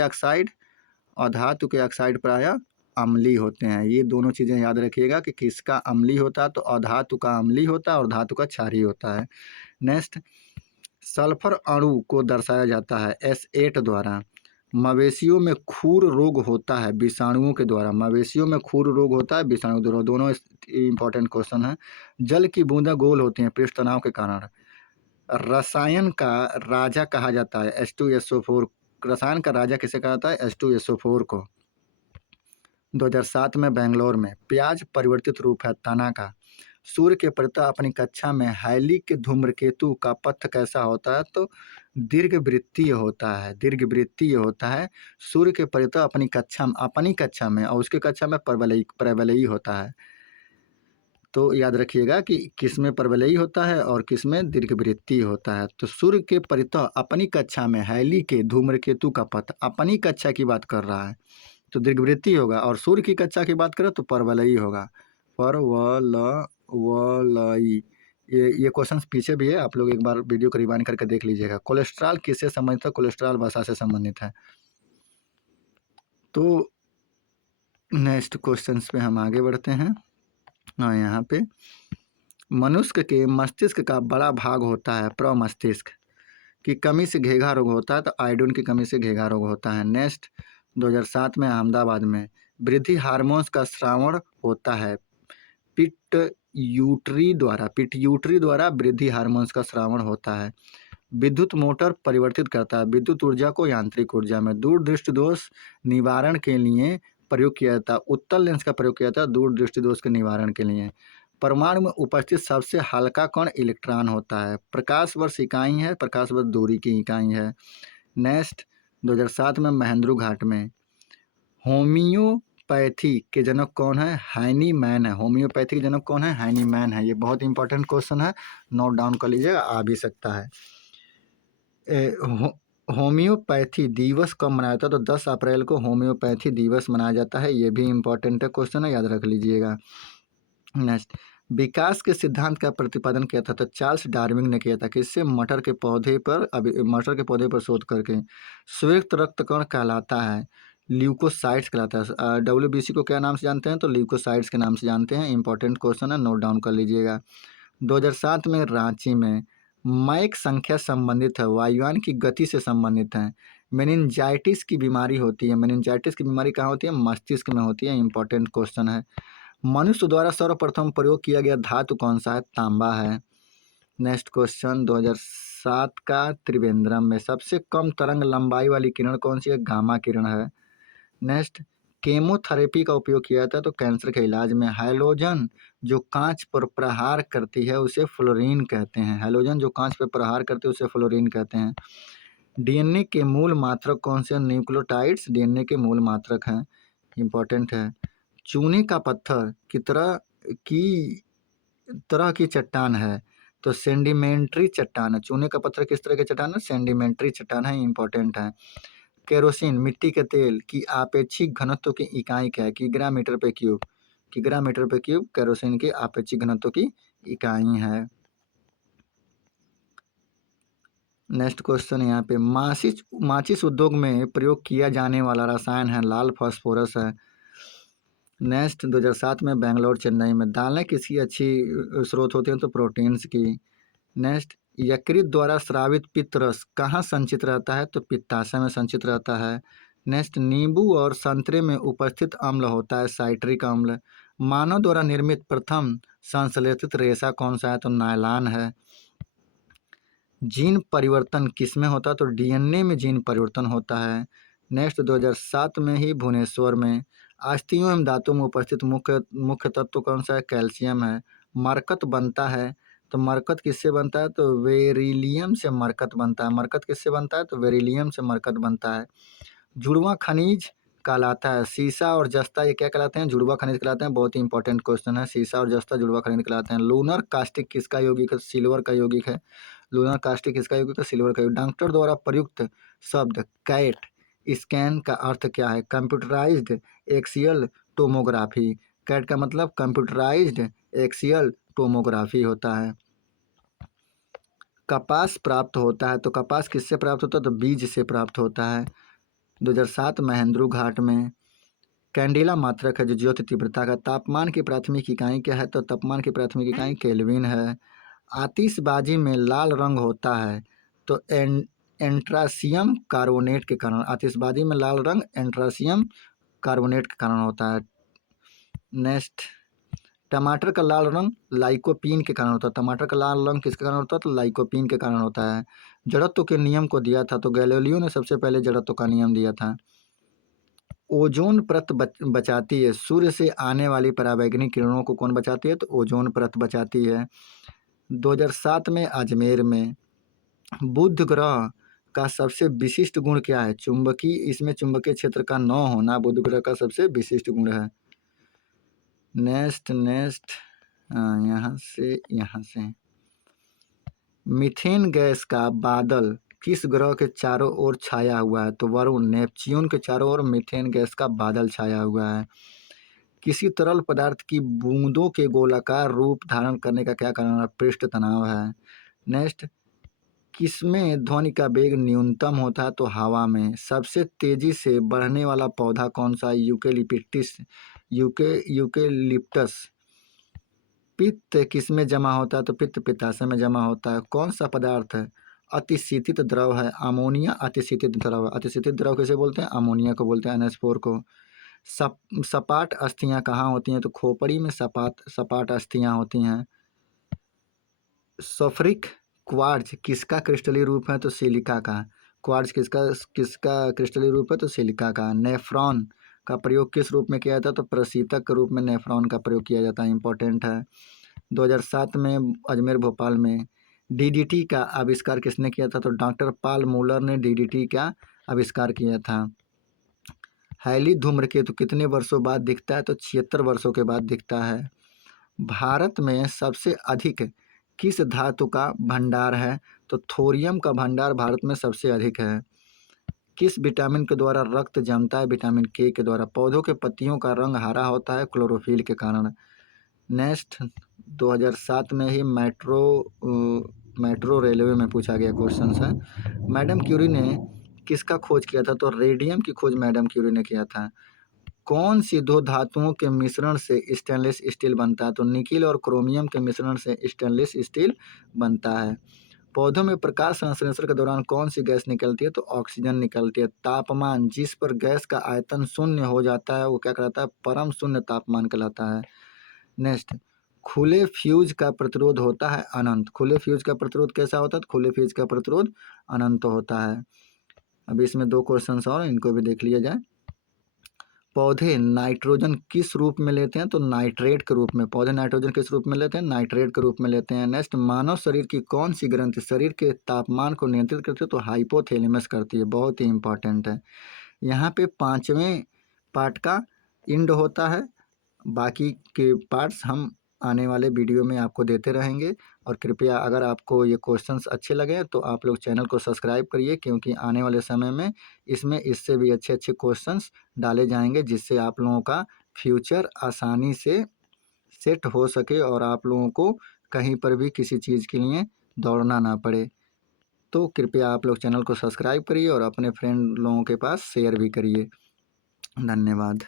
ऑक्साइड प्रायः अम्लीय होते हैं। ये दोनों चीज़ें याद रखिएगा कि किसका अम्लीय होता है? तो अधातु का अम्लीय होता है और धातु का क्षारीय होता है। नेक्स्ट सल्फर अणु को दर्शाया जाता है S8 द्वारा। मवेशियों में खूर रोग होता है विषाणुओं के द्वारा। मवेशियों में खूर रोग होता है विषाणु द्वारा। दोनों इंपॉर्टेंट क्वेश्चन है। जल की बूंदा गोल होती हैं पृष्ठ तनाव के कारण। रसायन का राजा कहा जाता है H2SO4। रसायन का राजा किसे कहा जाता है? H2SO4 को। 2007 में बेंगलोर में प्याज परिवर्तित रूप है तना का। सूर्य के परितः अपनी कक्षा में हैली के धूम्रकेतु का पथ कैसा होता है? तो दीर्घवृत्तीय होता है, दीर्घवृत्तीय होता है। सूर्य के परितः अपनी कक्षा में और उसकी कक्षा में परवलयी होता है। तो याद रखिएगा कि किसमें परवलयी होता है और किसमें दीर्घवृत्तीय होता है। तो सूर्य के परितः अपनी कक्षा में हैली के धूम्रकेतु का पथ, अपनी कक्षा की बात कर रहा है तो दीर्घवृत्तीय होगा, और सूर्य की कक्षा की बात करें तो परवलयी होगा, परवलयी। ये क्वेश्चन पीछे भी है, आप लोग एक बार वीडियो को रिवाइंड करके देख लीजिएगा। कोलेस्ट्रॉल किससे संबंधित है? कोलेस्ट्रॉल वसा से संबंधित है। तो नेक्स्ट क्वेश्चन पे हम आगे बढ़ते हैं। हाँ, यहाँ पे मनुष्य के मस्तिष्क का बड़ा भाग होता है प्रमस्तिष्क की कमी से घेघा रोग होता है, तो आयोडीन की कमी से घेघा रोग होता है। नेक्स्ट 2007 में अहमदाबाद में वृद्धि हार्मोन्स का स्रावण होता है पिट्यूटरी द्वारा वृद्धि हार्मोन्स का स्रावण होता है। विद्युत मोटर परिवर्तित करता है विद्युत ऊर्जा को यांत्रिक ऊर्जा में। दूरदृष्टि दोष निवारण के लिए प्रयोग किया जाता है, उत्तल लेंस का प्रयोग किया जाता है दूरदृष्टि दोष के निवारण के लिए। परमाणु में उपस्थित सबसे हल्का कण इलेक्ट्रॉन होता है। प्रकाश वर्ष इकाई है, प्रकाश वर्ष दूरी की इकाई है। नेक्स्ट 2007 में महेंद्रू घाट में होम्योपैथी के जनक कौन है? हाइनीमैन है। होम्योपैथी के जनक कौन है? हाइनीमैन है। ये बहुत इंपॉर्टेंट क्वेश्चन है, नोट डाउन कर लीजिएगा, आ भी सकता है। होम्योपैथी दिवस कब मनाया जाता है? तो 10 अप्रैल को होम्योपैथी दिवस मनाया जाता है। ये भी इंपॉर्टेंट क्वेश्चन है, याद रख लीजिएगा। नेक्स्ट, विकास के सिद्धांत का प्रतिपादन किया था? तो चार्ल्स डार्विन ने किया था। किससे? मटर के पौधे पर शोध करके। श्वेत रक्त कण कहलाता है ल्यूकोसाइट्स कहलाता है। WBC को क्या नाम से जानते हैं? तो ल्यूकोसाइट्स के नाम से जानते हैं। इंपॉर्टेंट क्वेश्चन है, नोट डाउन कर लीजिएगा। 2007 में रांची में मैक संख्या संबंधित है, वायुयान की गति से संबंधित है। मेनिंजाइटिस की बीमारी होती है। मेनिंजाइटिस की बीमारी कहाँ होती है? मस्तिष्क में होती है। इंपॉर्टेंट क्वेश्चन है। मनुष्य द्वारा सर्वप्रथम प्रयोग किया गया धातु कौन सा है? तांबा है। नेक्स्ट क्वेश्चन 2007 का त्रिवेंद्रम में सबसे कम तरंग लंबाई वाली किरण कौन सी है? गामा किरण है। नेक्स्ट, केमोथेरेपी का उपयोग किया जाता है तो कैंसर के इलाज में। हैलोजन जो कांच पर प्रहार करती है उसे फ्लोरीन कहते हैं। हैलोजन जो कांच पर प्रहार करती है उसे फ्लोरीन कहते हैं। डीएनए के मूल मात्रक कौन से? न्यूक्लियोटाइड्स डीएनए के मूल मात्रक हैं। इंपॉर्टेंट है। चूने का पत्थर तरह की चट्टान है? तो सेंडिमेंट्री चट्टान है। चूने का पत्थर किस तरह की चट्टान है? सेंडिमेंट्री चट्टान है। इंपॉर्टेंट है। केरोसिन मिट्टी के तेल की आपेक्षिक घनत्व की इकाई क्या है? किग्रा मीटर पे क्यूब। किग्रा मीटर पे क्यूब केरोसिन की आपेक्षिक घनत्व की इकाई है। नेक्स्ट क्वेश्चन यहाँ पे माचिस उद्योग में प्रयोग किया जाने वाला रसायन है लाल फास्फोरस है। नेक्स्ट 2007 में बेंगलोर चेन्नई में दालें किसकी अच्छी स्रोत होती हैं? तो प्रोटीन्स की। नेक्स्ट, यकृत द्वारा स्रावित पित्त रस कहाँ संचित रहता है? तो पित्ताशय में संचित रहता है। नेक्स्ट, नींबू और संतरे में उपस्थित अम्ल होता है साइट्रिक अम्ल। मानव द्वारा निर्मित प्रथम संश्लेषित रेशा कौन सा है? तो नायलॉन है। जीन परिवर्तन किस में होता है? तो डीएनए में जीन परिवर्तन होता है। नेक्स्ट 2007 में ही भुवनेश्वर में अस्थियों एवं दांतों में उपस्थित मुख्य तत्व कौन सा है? कैल्शियम है। मरकत बनता है तो मरकत किससे बनता है? तो बेरिलियम से मरकत बनता है। मरकत किससे बनता है? तो बेरिलियम से मरकत बनता है। जुड़वां खनिज कहलाता है सीसा और जस्ता, ये क्या कहलाते हैं? जुड़वां खनिज कहलाते हैं। बहुत ही इंपॉर्टेंट क्वेश्चन है। सीसा और जस्ता जुड़वां खनिज कहलाते हैं। लूनर कास्टिक किसका यौगिक है? सिल्वर का यौगिक है। लूनर कास्टिक किसका यौगिक है? सिल्वर का यौगिक। डॉक्टर द्वारा प्रयुक्त शब्द कैट स्कैन का अर्थ क्या है? Computerised axial tomography. कैट का मतलब कंप्यूटराइज्ड एक्सियल टोमोग्राफी होता है। कपास प्राप्त होता है तो कपास किससे प्राप्त होता है? तो बीज से प्राप्त होता है। 2007 महेंद्रू घाट में कैंडिला मात्रक है जो ज्योति तीव्रता का। तापमान की प्राथमिक इकाई क्या है? तो तापमान की प्राथमिक इकाई केल्विन है। आतिशबाजी में लाल रंग होता है तो एंट्रासियम कार्बोनेट के कारण। आतिशबाजी में लाल रंग एंट्रासियम कार्बोनेट के कारण होता है। नेक्स्ट, टमाटर का लाल रंग लाइकोपीन के कारण होता है। टमाटर का लाल रंग किसके कारण होता है? तो लाइकोपीन के कारण होता है। जड़त्व के नियम को दिया था तो गैलीलियो ने सबसे पहले जड़त्व का नियम दिया था। ओजोन परत बचाती है। सूर्य से आने वाली पराबैंगनी किरणों को कौन बचाती है? तो ओजोन परत बचाती है। 2007 में अजमेर में बुध ग्रह का सबसे विशिष्ट गुण क्या है? इसमें चुंबकीय क्षेत्र का न होना बुध ग्रह का सबसे विशिष्ट गुण है। नेक्स्ट यहाँ से मीथेन गैस का बादल किस ग्रह के चारों ओर छाया हुआ है? तो वरुण, नेपच्यून के चारों ओर मीथेन गैस का बादल छाया हुआ है। किसी तरल पदार्थ की बूंदों के गोलाकार रूप धारण करने का क्या कारण है? पृष्ठ तनाव है। नेक्स्ट, किसमें ध्वनि का वेग न्यूनतम होता है? तो हवा में। सबसे तेजी से बढ़ने वाला पौधा कौन सा है? यूकेलिप्टस। पित्त किसमें जमा होता है? तो पित्त पित्ताशय में जमा होता है। कौन सा पदार्थ है अतिशीतित द्रव है? अमोनिया अतिशीतित द्रव। अतिशीतित द्रव किसे बोलते हैं? अमोनिया को बोलते हैं, NH4 को। सपाट अस्थियां कहाँ होती हैं? तो खोपड़ी में सपाट अस्थियां होती हैं। सल्फ्यूरिक क्वार्ट्ज किसका क्रिस्टलीय रूप है? तो सिलिका का। क्वार्ट्ज किसका क्रिस्टलीय रूप है? तो सिलिका का। नेफ्रॉन का प्रयोग किस रूप में किया जाता है? तो प्रशीतक के रूप में नेफ्रॉन का प्रयोग किया जाता है, इंपॉर्टेंट है। 2007 में अजमेर भोपाल में DDT का आविष्कार किसने किया था? तो डॉक्टर पॉल मूलर ने DDT का आविष्कार किया था। हैली धूम्रकेतु कितने वर्षों बाद दिखता है? तो 76 वर्षों के बाद दिखता है। भारत में सबसे अधिक किस धातु का भंडार है? तो थोरियम का भंडार भारत में सबसे अधिक है। किस विटामिन के द्वारा रक्त जमता है? विटामिन K के द्वारा। पौधों के पत्तियों का रंग हरा होता है क्लोरोफिल के कारण। नेक्स्ट, 2007 में ही मेट्रो रेलवे में पूछा गया क्वेश्चन है। मैडम क्यूरी ने किसका खोज किया था? तो रेडियम की खोज मैडम क्यूरी ने किया था। कौन सी दो धातुओं के मिश्रण से स्टेनलेस स्टील बनता है? तो निकिल और क्रोमियम के मिश्रण से स्टेनलेस स्टील बनता है। पौधों में प्रकाश संश्लेषण के दौरान कौन सी गैस निकलती है? तो ऑक्सीजन निकलती है। तापमान जिस पर गैस का आयतन शून्य हो जाता है वो क्या कहलाता है? परम शून्य तापमान कहलाता है। नेक्स्ट, खुले फ्यूज का प्रतिरोध होता है अनंत। खुले फ्यूज का प्रतिरोध कैसा होता है? तो खुले फ्यूज का प्रतिरोध अनंत होता है। अभी इसमें 2 क्वेश्चन और, इनको भी देख लिया जाए। पौधे नाइट्रोजन किस रूप में लेते हैं? तो नाइट्रेट के रूप में। पौधे नाइट्रोजन किस रूप में लेते हैं? नाइट्रेट के रूप में लेते हैं। नेक्स्ट, मानव शरीर की कौन सी ग्रंथि शरीर के तापमान को नियंत्रित करती है? तो हाइपोथैलेमस करती है, बहुत ही इंपॉर्टेंट है। यहाँ पे 5वें पार्ट का इंड होता है। बाकी के पार्ट्स हम आने वाले वीडियो में आपको देते रहेंगे। और कृपया अगर आपको ये क्वेश्चंस अच्छे लगे तो आप लोग चैनल को सब्सक्राइब करिए, क्योंकि आने वाले समय में इसमें इससे भी अच्छे अच्छे क्वेश्चंस डाले जाएंगे, जिससे आप लोगों का फ्यूचर आसानी से सेट हो सके और आप लोगों को कहीं पर भी किसी चीज़ के लिए दौड़ना ना पड़े। तो कृपया आप लोग चैनल को सब्सक्राइब करिए और अपने फ्रेंड लोगों के पास शेयर भी करिए। धन्यवाद।